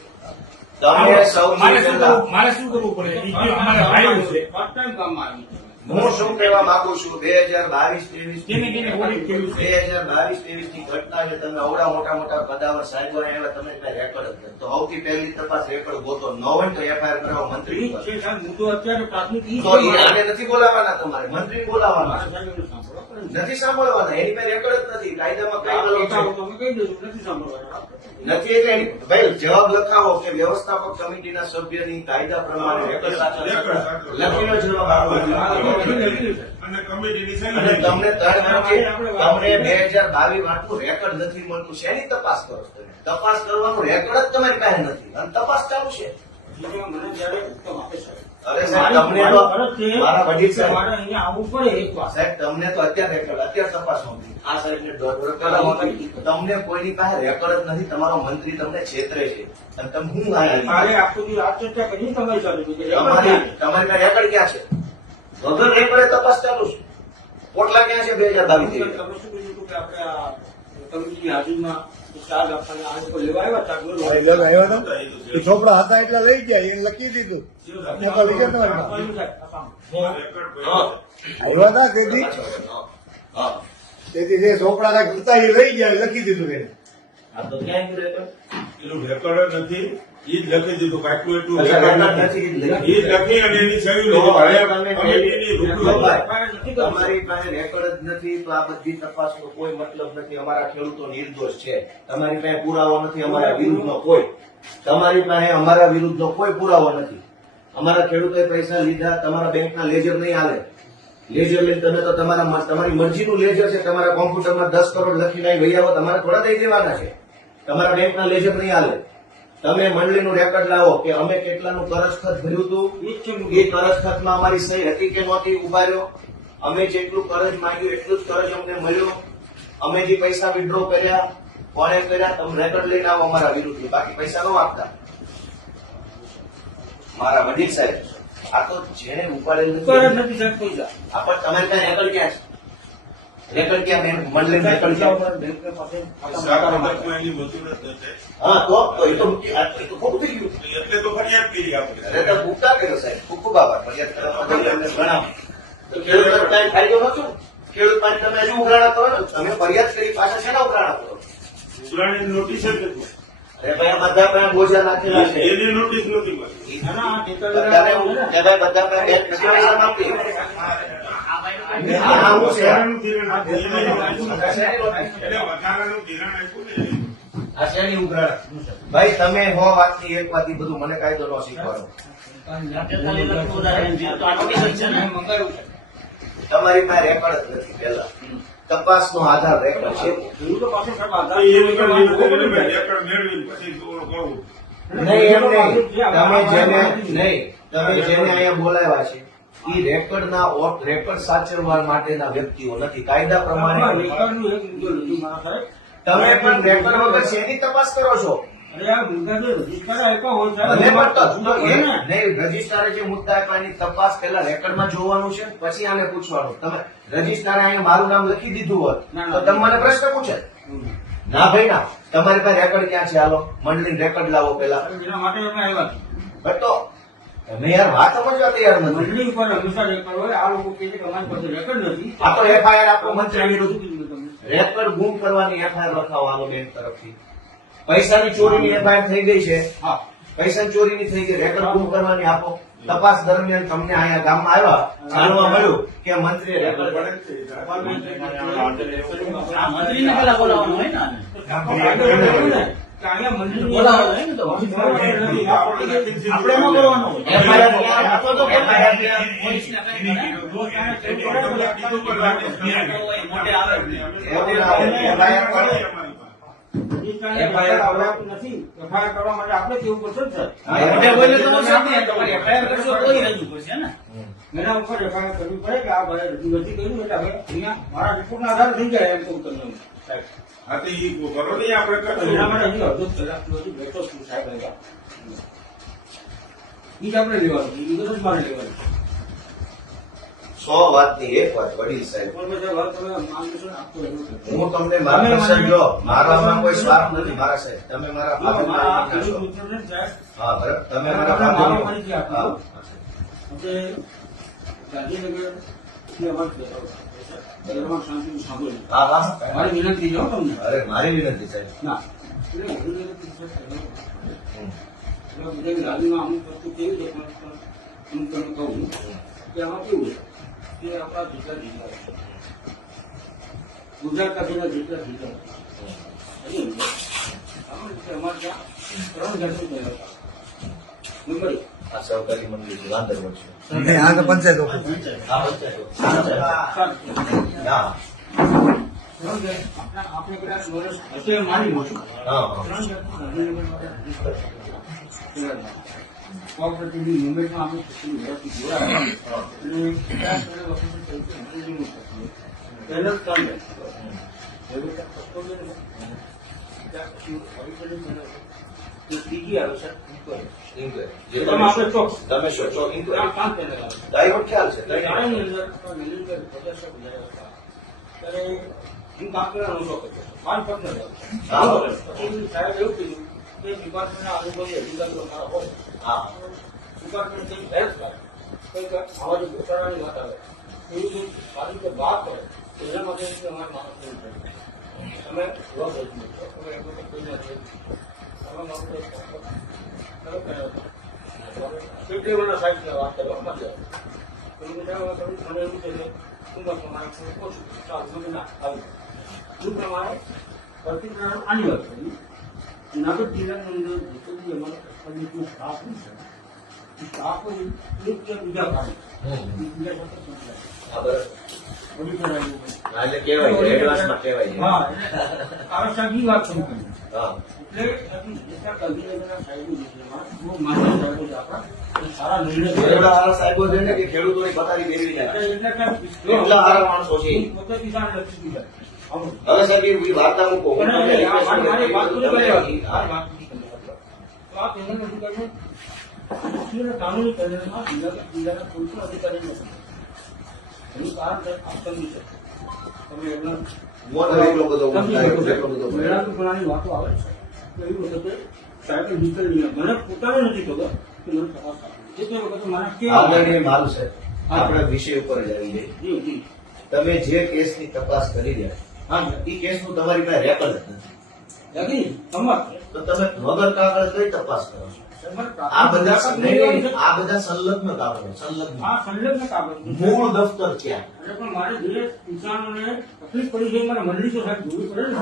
તમે સૌથી મારે શું પહેલા કરવું- મારે શું કરવું પડે ઈ જે અમારા ભાઈઓ છે First time કામમાં આવી છે. હું શું કહેવા માંગુ છું 2022-23 કેને કેને ઓડિટ કર્યું છે 2022-23 ની ઘટના છે તમે અવડા મોટા પદાવર સાહેબો આવ્યા તમે કઈ રેકર્ડ જ નથી તો સૌથી પહેલી તપાસ રેકર્ડ ગોતો ન હોય તો એફઆઈઆર કરાવો મંત્રી ઈ ઉપર. છે સાહેબ, મુદ્દો અત્યારે પ્રાથમિક ઈ તો છે. આને નથી બોલાવવાના તમારે મંત્રી બોલાવવાના મારા સાહેબ એનું સાંભળો. નથી સાંભળવાના, એની પાસે રેકોર્ડ જ નથી. કાયદામાં કઈ ગયેલું છે? તમે કહી દેજો નથી સાંભળવાના. નથી એટલે ભાઈ જવાબ લખાવો કે વ્યવસ્થાપક કમિટીના સભ્યની કાયદા પ્રમાણે રેકોર્ડ સાચો છે. લખીનો જવાબ આપો. અને કમિટીની અને તમને 3 વર્ષથી તમને 2022 વાળું રેકોર્ડ નથી મળતું. શેની તપાસ કરો છો તમે? તપાસ કરવાનું રેકોર્ડ જ તમારી પાસે નથી અને તપાસ ચાલુ છે. મને જ્યારે હુકમ આપે સાહેબ. અરે સાહેબ તમને તો મારા વડીલ સાહેબ મારે અહીંયા આવવું પડે એક વાર. સાહેબ તમને તો અત્યારે તપાસ નોંધી આ સાહેબને દોઢ કરાવો. તમને કોઈની પાસે રેકોર્ડ જ નથી. તમારો મંત્રી તમને છેતરે છે અને તમે હું મારે આયા આખું દી આ ચર્ચા કરી તમારી સાથે કે તમારી પાસે રેકોર્ડ ક્યાં છે? વગર રેકોર્ડે તપાસ ચાલુ છે. પોટલા ક્યાં છે 2022 તમે શું કીધું હતું કે આપણે આ કમિટીની હાજરીમાં ચાર્જ આપવાના આ લોકો લેવા આવ્યા હતા બોલો. ભાઈ લગ આવ્યો હતો એ છોકરા હતા એટલે લઈ ગયા એને લખી દીધું મોકલી ગયા તમારી પાસે. આપવાનું સાહેબ, આપવાનું. આવ્યા હતા તેથી હા તેથી જે છોકરા હતા એ લઈ ગયા એ લખી દીધું એને. આ તો ક્યાં ગયું રેકોર્ડ? એનું રેકોર્ડ જ નથી. ઈ જ લખી દીધું કાટલું એટલું અચ્છા, રેકોર્ડ રેકોર્ડ નથી. નથી. ઈ જ લખી અને એની સહી તો લીધી. હવે હવે તમે કમિટીની રૂબરૂ તમારી પાસે રેકોર્ડ જ નથી તો આ બધી તપાસનો કોઈ મતલબ નથી. અમારા ખેડૂતો નિર્દોષ છે. તમારી પાસે પુરાવો નથી અમારા વિરુદ્ધનો કોઈ. તમારી પાસે અમારા વિરુદ્ધનો કોઈ પુરાવો નથી. અમારા ખેડૂતોએ પૈસા લીધા. તમારા બેંકના લેજર નહીં હાલે. લેજર લઈને તમે તો તમારી મરજીનું લેજર છે. તમારા કોમ્પ્યુટરમાં 10 કરોડ લખીને અહીં વહી આવો. તમારે થોડા દઈ દેવાના છે. તમારા બેંકના લેજર નહીં હાલે. તમે મંડળીનું રેકોર્ડ લાવો કે અમે કેટલાનું કરજ ખત ભર્યું હતું. એ કરજ ખતમાં અમારી સહી હતી કે નહોતી? ઉભા રહ્યો. અમે જેટલું કરજ માંગ્યું એટલું જ કરજ અમને મળ્યું. અમે જે પૈસા વિડ્રો કર્યા કોણે કર્યા તમે રેકોર્ડ લઈને આવો અમારા વિરુદ્ધ. બાકી પૈસા ન આપતા. મારા વડીલ સાહેબ આ તો જેને ઉપાડેલ ઉપર જ નથી. નથી સાહેબ પૈસા. આ પણ તમારી પાસે રેકોર્ડ ક્યાં છે? રેકોર્ડ ક્યાં? મંડળી રેકોર્ડ ક્યાં? બેંક પાસે સાતમાં એની મજૂર જ નથી. હા તો એ તો ખોટું થઈ ગયું. એટલે તો ફરિયાદ કરી આપણે. અરે તો ભૂકા કર્યો સાહેબ. ખૂબ ખૂબ આભાર. ફરિયાદ કરવા માટે અમને ઘણા. તો ખેડૂત કાંઈ ફાયદો નતો. ખેડૂત પાસે તમે હજુ ઉઘરાણા કરો ને. તમે ફરિયાદ કરી પાછા શેના ઉઘરાણા કરો? ઉઘરાણીની નોટિસ જ નથી. અરે ભાઈ આ બધા પાસે બોજા નાખેલા છે. એની નોટિસ નથી મળી. ના, ટેકર બધાને કે ભાઈ બધા પાસે બેંક નથી પૈસા આપી. આ હું છે. વધારાનું ધિરાણ આપ્યું. એટલે વધારાનું ધિરાણ આપ્યું ને. આ શેની ઉઘરાણા? ભાઈ તમે હો વાતની એક વાત બધું મને કાયદો ન શીખવાનો. મંગાવ્યું છે. તમારી પાસે રેકોર્ડ જ નથી. પેલા તપાસનો આધાર રેકોર્ડ છે. ખેડૂતો પાસે સાહેબ આધાર એ રેકોર્ડ લીધું ને ભાઈ, રેકોર્ડ મેળવીને પછી કહું. નહીં એમ નહીં. તમે જેને અહીંયા બોલાવ્યા છે એ રેકોર્ડના રેકોર્ડ સાચવવા માટેના વ્યક્તિઓ નથી. કાયદા પ્રમાણે રેકર્ડનું એક મુદ્દો લીધું મારા સાહેબ. તમે પણ રેકોર્ડ વગર શેની તપાસ કરો છો? અરે આ મુદ્દા જે રજીસ્ટર આપ્યા હોય ભલે સાહેબ, પણ તો હોય ને. નહીં રજીસ્ટ્રારે જે મુદ્દા આપ્યા એની તપાસ પેલા રેકોર્ડમાં જોવાનું છે પછી આને પૂછવાનું. તમે રજીસ્ટ્રારે અહીંયા મારું નામ લખી દીધું હોત તો તમે મને પ્રશ્ન પૂછે ના ભાઈ ના. તમારી પાસે રેકોર્ડ ક્યાં છે? હાલો મંડળી રેકોર્ડ લાવો પેલા. એના માટે અમે આવ્યા છીએ. બટ તો તમે યાર વાત સમજવા તૈયાર નથી. મંડળી ઉપર હંમેશા રેકર્ડ હોય. આ લોકો કહે છે કે અમારી પાસે રેકર્ડ નથી. આ તો એફઆઈઆર આપો મંત્રી વિરુદ્ધ. શું કીધું તમને? રેકોર્ડ ગુમ કરવાની એફઆઈઆર લખાવો હાલો બેંક તરફથી. પૈસાની ચોરીની એફઆઈઆર થઈ ગઈ છે. હા. પૈસાની ચોરીની થઈ ગઈ. રેકોર્ડ ગુમ કરવાની આપો. તપાસ દરમિયાન તમને અહીંયા ગામમાં આવ્યા જાણવા મળ્યું કે મંત્રીએ રેકોર્ડ આ મંત્રીને પેલા બોલાવવાનું હોય ને આને. કે અહીંયા મંત્રીને બોલાવવાનું હોય ને તો. આપણે ન કરવાનું હોય. એફઆઈઆર ક્યાં આપો તો એફઆઈઆર ક્યાં? પોલીસને કઈ મોટે આવે. એફઆઈઆર કરો. FIR આવડતું નથી. FIR કરવા માટે આપણે કેવું પડશે ને સર? હા, મોટે બોલે તો સામે તમારે FIR કરશો તોય રજૂ કરશે ને. એના ઉપર FIR કરવી પડે કે આ ભાઈ રજૂ નથી કર્યું એટલે હવે અહીંયા મારા રિપોર્ટના આધારે થઈ જાય એમ કહું તમને હું. સાહેબ. હા તો ઈ કરો ને આપણે એના માટે કરશું. હજી અડધો કલાકથી વધુ બેઠો છું સાહેબ અહીંયા. ઈ જ આપણે લેવાનું છે. ઈ બધું જ મારે લેવાનું છે. 100 વાતની એક વાત વડીલ સાહેબ. પણ બધા વાત તમે માર્ગદર્શન આપતો રહેવું છે. હું તમને માર્ગદર્શન જો મારામાં કોઈ સ્વાર્થ નથી મારા સાહેબ. તમે મારા જો, મારા આ ફાધર ખેડૂત મિત્રોને સાહેબ હા બરાબર. તમે આપણે મારા મારો ફાધર પરિચય આપો. હા આપણે ગાંધીનગરથી અમારે દરબાર શાંતિનું સાંભળ્યું. હા હા. મારી વિનંતી છે હો તમને. અરે મારી વિનંતી સાહેબ. ના એટલે ગાંધીનગરથી સાહેબ હમ. એટલે બધાની ગાડીમાં અમુક વસ્તુ કેવી છે પણ હું તમને કહું કે આમાં કેવું છે કે આપણા જુદા જુદા છે. ગુજરાત કાશીના જેટલા જિલ્લા હતા એની અંદર સામાન્ય રીતે અમારે ત્યાં 3 જાતની બહેનો હતા. મુંબઈ આ સહકારી મંડળી છે વાંદરવડ છે નહીં, આ તો પંચાયત ઓફિસ. આ પંચાયત હા આપણે કદાચ વર્ષ હશે મારી મોટું હા 3 જાતની કોઓપરેટિવની મુંબઈમાં આપણે ખુશી વ્યવસ્થિત જોડાયા અને 50 વખત પહેલો 3 ત્રીજી આવે છે ઇન્ક્વાયરી. તમે આપણે ચોક તમે શું છો ઇન્ક્વાયરી? 5 પેનલ આવે ડાયવર્ટ ખ્યાલ છે શાળાની અંદર નીલંદર 50 ગુજારા હતા ત્યારે હું કામ કરવાનો શોખ હતો 5 પગને હા. પછી સાહેબ એવું કીધું કે ડિપાર્ટમેન્ટના અનુભવી અધિકારીઓ મારા હોય હા ડિપાર્ટમેન્ટ કંઈક હેલ્પ કરે કંઈક આવા જે ઘોટાળાની વાત આવે એવી કંઈક સારી રીતે વાત કરે તો એના માટે અમારે માણસ નહીં થાય તમે જવાબ તમે એમ કોઈ નથી તમે મારું કેટલી વર્ષ સાહેબ વાત કરવા મળી આવે તમે એવું છે કે ઉંમર પ્રમાણે થોડું ઓછું સારું મને ના આવી એ પ્રમાણે પ્રતિક્રિયા આની વાત કરી જુનાગઢ જિલ્લાની અંદર જેટલો બી અમારો કસ્ટમરનો સ્ટાફ છે એ સ્ટાફ એક કે બીજા કામ બીજા સાથે સંકળાયેલો. હા બરાબર. ઓડિટર આવ્યું. હા, એટલે કહેવાય છે એડવાન્સમાં કહેવાય છે હા એટલે આવશ્યક વાત શરૂ કરી હા એટલે જેટલા ગાંધીનગરના સાહેબની વિષયમાં બહુ માન્ય સાહેબો છે આપણા એ સારા નિર્ણય એવડા કર્યા. હારા સાહેબો છે ને કે ખેડૂતોની પથારી ફેરવી નાખે. એટલે એટલા હારા માણસો છે. પોતે કિસાન લક્ષી દીધા આવું. હવે સાહેબ એ વાર્તા મૂકો હું તમને અને request કરું. મારી વાત પૂરી કરી તમે- મારી વાત પૂરી કરી. તો આ પેનલ અધિકારીઓ કાનૂની પેનલમાં જિલ્લાના કોઈ પણ અધિકારી નથી. એનું કારણ છે આપ સમજી શકો. તમે એમના મોઢો એટલો બધો ઉઠાય, એટલો બધો બોલે. ઘણાની વાતો આવે છે તો એવી વખતે સાહેબે નીકળી મને પોતાને નથી ખબર કે મને તપાસ આપી એ વખતે મારા કેવા આદરણીય મારું સાહેબ, આપણે વિષય ઉપર જ આવી જઈએ. જી જી તમે જે કેસની તપાસ કરી રહ્યા હા એ કેસનું તમારી પાસે રેકોર્ડ જ નથી. યાદી તમાર તો તમે વગર કાગળ કઈ તપાસ કરો છો? આ બધા આ બધા સંલગ્ન કાગળો સંલગ્ન આ સંલગ્ન કાગળ મૂળ દફતર ક્યાં? એટલે પણ મારે જે કિસાનોને તકલીફ પડી છે મારે મંડળી તો સાહેબ જોવી પડે ને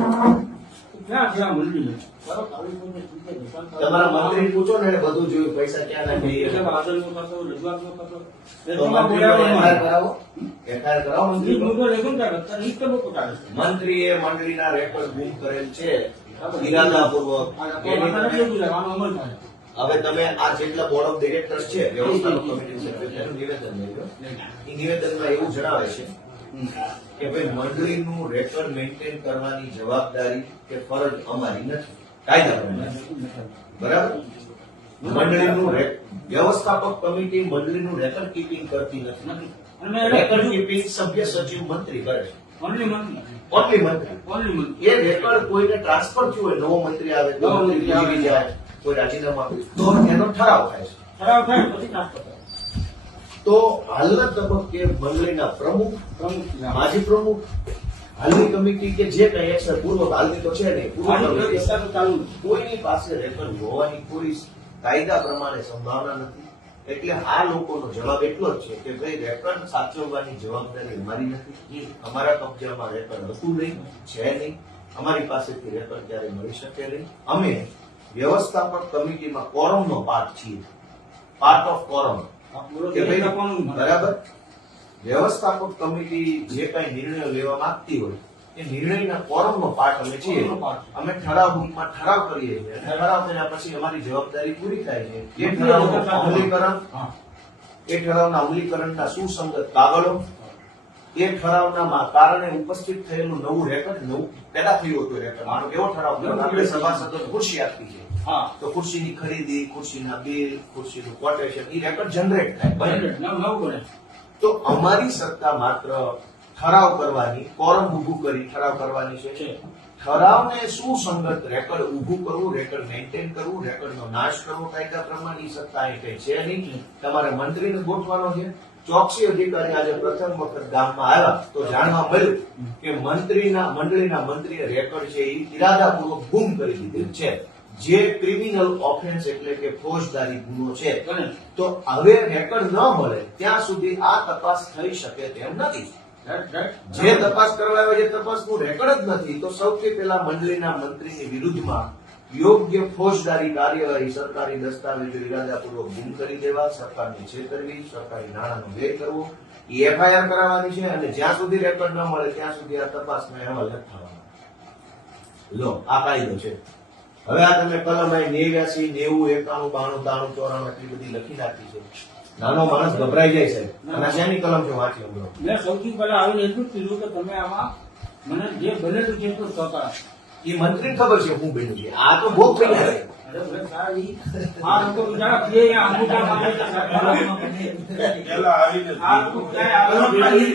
તો ક્યાં છે આ મંડળી બરાબર આવી કોઈને ચૂકે નિશાન કરો. તમારા મંત્રી પૂછો ને એને બધું જોયું પૈસા ક્યાં નાખી એટલે આદરનો થતો રજૂઆતનો થતો તો મંત્રીનો FIR કરાવો FIR કરાવો મંત્રીનો. મુદ્દો લેખો ને ત્યાં અત્યારે ઈ તબક્કો ચાલે છે. મંત્રીએ મંડળીના રેકોર્ડ ગુમ કરેલ છે ઇરાદાપૂર્વક. એની તમે- હવે તમે આ જેટલા બોર્ડ ઓફ ડિરેક્ટર્સ છે વ્યવસ્થાપક કમિટી સેક્રેટરીનું નિવેદન લઈ લો. એ નિવેદનમાં એવું જણાવે છે કે ભાઈ મંડળીનું રેકોર્ડ મેન્ટેન કરવાની જવાબદારી કે ફરજ અમારી નથી, કાયદા પ્રમાણે. બરાબર? મંડળીનું વ્યવસ્થાપક કમિટી મંડળીનું રેકોર્ડ કીપિંગ કરતી નથી. નથી. અને રેકોર્ડ કીપિંગ સભ્ય સચિવ મંત્રી કરે છે. ઓનલી મંત્રી ઓનલી મંત્રી. ઓનલી મંત્રી એ રેકોર્ડ કોઈને ટ્રાન્સફર થયું હોય, નવો મંત્રી આવે તો નવો મંત્રી આવે. ગુજરી જાય, કોઈ રાજીનામું આપે તો એનો ઠરાવ થાય છે. ખરાબ થાય પછી ટ્રાન્સફર થાય તો હાલના તબક્કે મંડળીના પ્રમુખ, પ્રમુખ માજી પ્રમુખ, હાલની કમિટી કે જે કઈ એક્શન પૂર્વ હાલની તો છે નહીં, પૂર્વ કમિટી, ચાલુ કોઈની પાસે રેકોર્ડ હોવાની કોઈ કાયદા પ્રમાણે સંભાવના નથી. એટલે આ લોકોનો જવાબ એટલો જ છે કે ભાઈ રેકોર્ડ સાચવવાની જવાબદારી અમારી નથી, અમારા કબજામાં રેકોર્ડ હતું નહીં, છે નહીં, અમારી પાસેથી રેકોર્ડ ક્યારે મળી શકે નહીં. અમે વ્યવસ્થાપક કમિટીમાં કોરમનો પાર્ટ છીએ, પાર્ટ ઓફ કોરમ. કે ભાઈ બરાબર વ્યવસ્થાપક કમિટી જે કઈ નિર્ણયો લેવા માંગતી હોય એ નિર્ણયના કોરમનો પાર્ટ અમે છીએ. અમે ઠરાવ રૂપમાં ઠરાવ કરીએ છીએ અને ઠરાવ કર્યા પછી અમારી જવાબદારી પૂરી થાય છે. એ ઠરાવનું અમલીકરણ, એ ઠરાવના અમલીકરણના સુસંગત કાગળો, એ ઠરાવના કારણે ઉપસ્થિત થયેલું નવું રેકોર્ડ, નવું પેદા થયું હતું રેકોર્ડ. આનો કેવો ઠરાવ થયો? આપણે સભાસદો ખુરશી આપી છે હા તો ખુરશીની ખરીદી, ખુરશીના બિલ, ખુરશીનું કોટેશન, એ રેકોર્ડ જનરેટ થાય. બરાબર? નવું બને તો અમારી સત્તા માત્ર ઠરાવ કરવાની, કોરમ ઊભું કરી ઠરાવ કરવાની છે. ઠરાવને સુસંગત રેકોર્ડ ઊભું કરવું, રેકોર્ડ મેન્ટેન કરવું, રેકોર્ડનો નાશ કરવો કાયદા પ્રમાણે એ સત્તા અહીં કઈ છે નહીં. તમારે મંત્રીને ગોઠવાનો છે. ચોકસી અધિકારી આજે પ્રથમ વખત ગામમાં આવ્યા તો જાણવા મળ્યું કે મંડળીના મંત્રીએ રેકોર્ડ છે એ ઇરાદાપૂર્વક ગુમ કરી દીધેલ છે, જે ક્રિમિનલ ઓફેન્સ એટલે કે ફોજદારી ગુનો છે. તો હવે રેકોર્ડ ન મળે ત્યાં સુધી આ તપાસ થઈ શકે તેમ નથી. જે તપાસ કરવા આવે છે તપાસનું રેકોર્ડ જ નથી તો સૌથી પહેલા મંડળીના મંત્રીની વિરુદ્ધમાં યોગ્ય ફોજદારી કાર્યવાહી સરકારી દસ્તાવેજો ઇરાદાપૂર્વક ગુમ કરી દેવા, સરકારની છેતરવી, સરકારી નાણાંનો વ્યય કરવો એ એફઆઈઆર કરાવવાની છે અને જ્યાં સુધી રેકોર્ડ ન મળે ત્યાં સુધી આ તપાસનો અહેવાલ નથી થવાનો. લો આ કાયદો છે. હવે આ તમે કલમ 89, 90, 91, 92, 93, 94 એટલી બધી લખી નાખી છે. નાનો માણસ ગભરાઈ જાય છે અને શેની કલમ છે વાંચી લો. મેં સૌથી પહેલા આવીને એટલું જ કીધું કે તમે આમાં મને જે બનેલું છે એટલું સહકાર આપો. એ મંત્રીને ખબર છે હું બન્યું છે. આ તો ભોગ થઈ જાય. અરે ભલે સારી આ લોકો બિચારા કે અહીંયા અંગૂઠા મારે છે, સાહેબ. પેલા આવીને આ લોકો ક્યાંય આવવાનું નથી.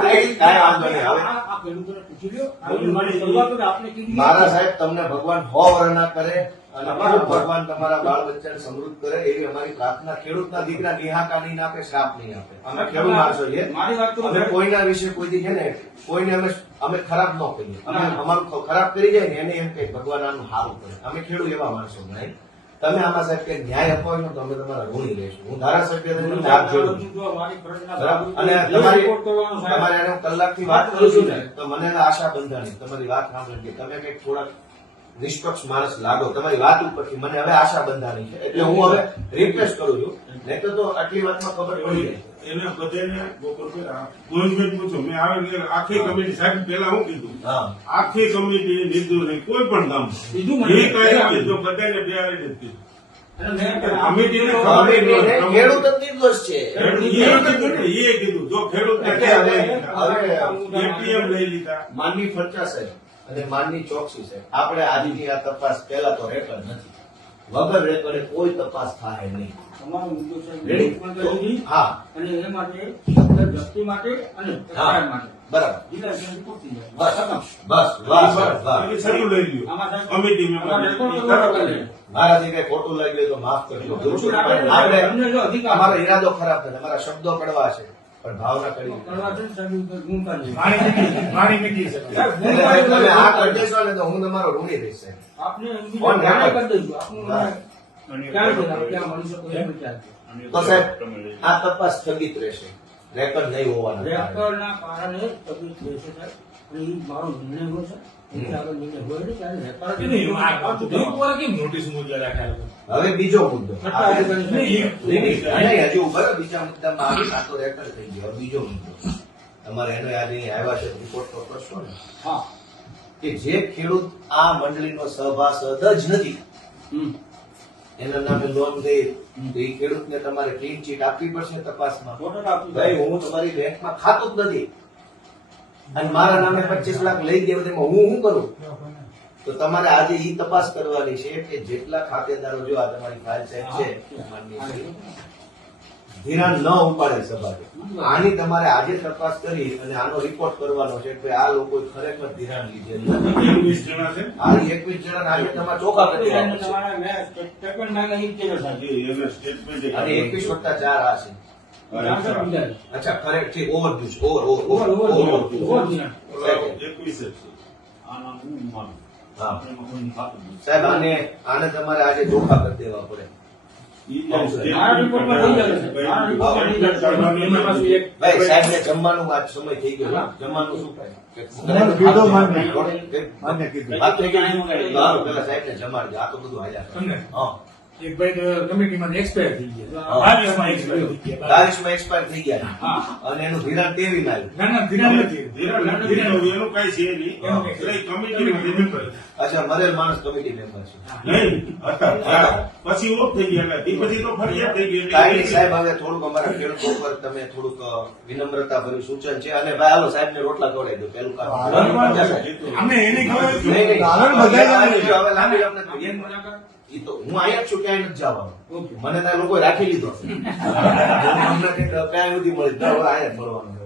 કાંઈ વાંધો નહીં. હવે આ ખેડૂતોને પૂછી લ્યો. આવી મારી શરૂઆત તો આપણે કીધી. મારા સાહેબ તમને ભગવાન 100 વર્ષ ના કરે અને ખૂબ ભગવાન તમારા બાળ બચ્ચાને સમૃદ્ધ કરે એવી અમારી પ્રાર્થના. ખેડૂતના દીકરા નિહાકા નહીં આપે, શ્રાપ નહીં આપે. અમે ખેડૂત માણસો છીએ. મારી વાત કરો. અમે કોઈના વિશે કોઈ છે ને કોઈને અમે ખરાબ ન કહીએ. અમે અમારું ખરાબ કરી જાય ને એને એમ કે ભગવાન આનું સારું કરે. અમે ખેડૂત એવા માણસો નહીં. તમે આમાં સાહેબ કે ન્યાય અપાવો તો અમે તમારા ઋણી રહીશું. હું ધારાસભ્ય તરીકે હાથ જોડું છું. મારી ફરજના બરાબર? ભાગરૂપે અને જે તમારી રિપોર્ટ કરવાનો સાહેબ. તમારે એને કલાકથી વાત કરું છું ને તો મને આશા બંધાણી તમારી વાત સાંભળી કે તમે કઈક થોડાક નિષ્પક્ષ માણસ લાગો. તમારી વાત ઉપરથી મને હવે આશા બંધાણી છે એટલે હું હવે રિક્વેસ્ટ કરું છું. નહીં તો આટલી વાતમાં ખબર પડી જાય. એને બધાને બપોર ગોવિંદભાઈ પૂછો મેં આવે આખી કમિટી સાહેબ પેલા હું કીધું હા આખી કમિટી લીધું નહીં કોઈ પણ કામ બીજું એ મને કઈ કીધું બધાને બેહાડી જ કીધું. અને મેં કમિટીને ખેડૂત જ નિર્દોષ છે. એ કીધું જો ખેડૂત હવે એટીએમ લઈ લીધા માનની ફરચા સાહેબ અને માનની ચોકસી સાહેબ આપણે આજની આ તપાસ પહેલા તો રેકર્ડ નથી. વગર રેકર્ડે કોઈ તપાસ થાય નહીં. તમારો મુદ્દો છે રેડી? પણ કરી દીધી. હા અને એ માટે શબ્દ વ્યક્તિ માટે અને સરકાર માટે બરાબર. જિલ્લા પંચાયત પૂરતી જાય. બસ ખતમ. બસ બસ બસ એ સરું લઈ લ્યો આમાં સાહેબ કમિટી આમાં મેમ્બર રેકોર્ડ કરવાનો કરે. મારાથી કઈ ખોટું લાગ્યું તો માફ કરજો. આપણે અમને જો અધિકાર અમારો ઈરાદો ખરાબ નથી. અમારા શબ્દો કડવા છે પણ ભાવના કડી. કરવા છે ને સાહેબ ઉપર ગુણતા નહીં. મારી મીઠી છે. સાહેબ, એટલે ગુણતા તમે નહીં. આ કરી દેશો ને તો હું તમારો ઋણી રહીશ સાહેબ. આપને બીજું કોણ ન્યાય રાખે? કરી દઈશું. આપનું ક્યાં છે? આપણે ક્યાં મળી શકો એમ વિચાર છે. તો સાહેબ આ તપાસ સ્થગિત રહેશે. રેકર્ડ નહીં હોવાના કારણે. રેકર્ડના કારણે તકલીફ રહેશે સાહેબ. અને એ મારો નિર્ણય હોય છે. એટલે આગળ નિર્ણય હોય નહીં ત્યારે રેકર્ડ નહીં, આ વાત તો ઉપર કેમ નોટિસ મુદ્દા રાખ્યા લોકો? હવે બીજો મુદ્દો ખટ્ટા અધિકારી નહીં, નહીં, હજુ બરાબર બીજા મુદ્દામાં આવી આ તો રેકર્ડ થઈ ગયો. હવે બીજો મુદ્દો તમારે એનો આજે આવ્યા છે રિપોર્ટ તો કરશો ને હા. કે જે ખેડૂત આ મંડળીનો સભાસદ જ નથી હમ. એના નામે લોન ગઈ તો એ ખેડૂતને તમારે ક્લીન ચીટ આપવી પડશે તપાસમાં. ફોટો આપી દો. ભાઈ હું તમારી બેંકમાં ખાતું જ નથી અને મારા નામે 25 લાખ લઈ ગયા તેમાં હું શું કરું? તો તમારે આજે ઈ તપાસ કરવાની છે કે જેટલા ખાતેદારો જો આ તમારી ફાઇલ સાહેબ છે માનનીય છે, ધિરાણ ન ઉપાડે સભાએ. આની તમારે આજે તપાસ કરી અને આનો રિપોર્ટ કરવાનો છે કે આ લોકો ખરેખર ધિરાણ લીધેલું નથી. 21 જણા છે આ 21 જણા આજે તમારે ચોખા કરી દેવા પડશે. તમારા મેં સ્ટેટમેન્ટ માંગે એ જ કર્યો સાહેબ. એને સ્ટેટમેન્ટ અને 21 વત્તા 4 આ છે. આગળ બીજા. અચ્છા ખરેખર ઠીક ઓવરડ્યુ છે. Over over, over, over over દિના. 21 જ છે. હા સાહેબ આને તમારે આજે ચોખા કરી દેવા પડે. મારા રિપોર્ટમાં થઈ જશે. મારા રિપોર્ટમાં થઈ જશે. એમાં પાછું એક ભાઈ સાહેબ ને જમવાનું આજ સમય થઈ ગયો. જમવાનું શું થાય? તમારે કીધો માન્ય. એક માન્ય કીધું. વાત થઈ ગઈ. સારું, પેલા સાહેબ ને જમાડજો. આ તો બધું હાલ્યા કરે. તમને હા. એક ભાઈ કમિટીમાં એક્સપાયર થઈ ગયા. હા. 22 માં એક્સપાયર થઈ ગયા. 40 માં એક્સપાયર થઈ ગયા હા. અને એનું ધિરાણ 23 માં આવ્યું. ના ના ધીરાણ નથી. ધીરાણ નથી લીધું, એનું કાંઈ છે નહીં. એનું કાંઈ છે. એટલે કમિટીમાં member. અચ્છા મરેલ માણસ કમિટી મેમ્બર છે. નહીં હતા. પછી ઓફ થઈ ગયા હતા. એ પછી તો ફરિયાદ થઈ ગઈ. કાંઈ નહીં સાહેબ, હવે થોડુંક અમારા ખેડૂતો પર તમે થોડુંક વિનમ્રતા ભર્યું સૂચન છે અને ભાઈ હાલો સાહેબ ને રોટલા ખવડાવી દો. પેલું કામ અમને એને ખબર નહીં, નહીં. કારણ બધાય ને. હવે લાંબી લપને કરીએ. એમ મુલાકાત. ઈ તો હું અહીંયા જ છું, ક્યાંય નથી જવાનું. ઓકે. મને ત્યાં લોકો રાખી લીધો. અમને કંઈક ક્યાંય સુધી મળી જાય, હવે અહીંયા જ મળવાનું.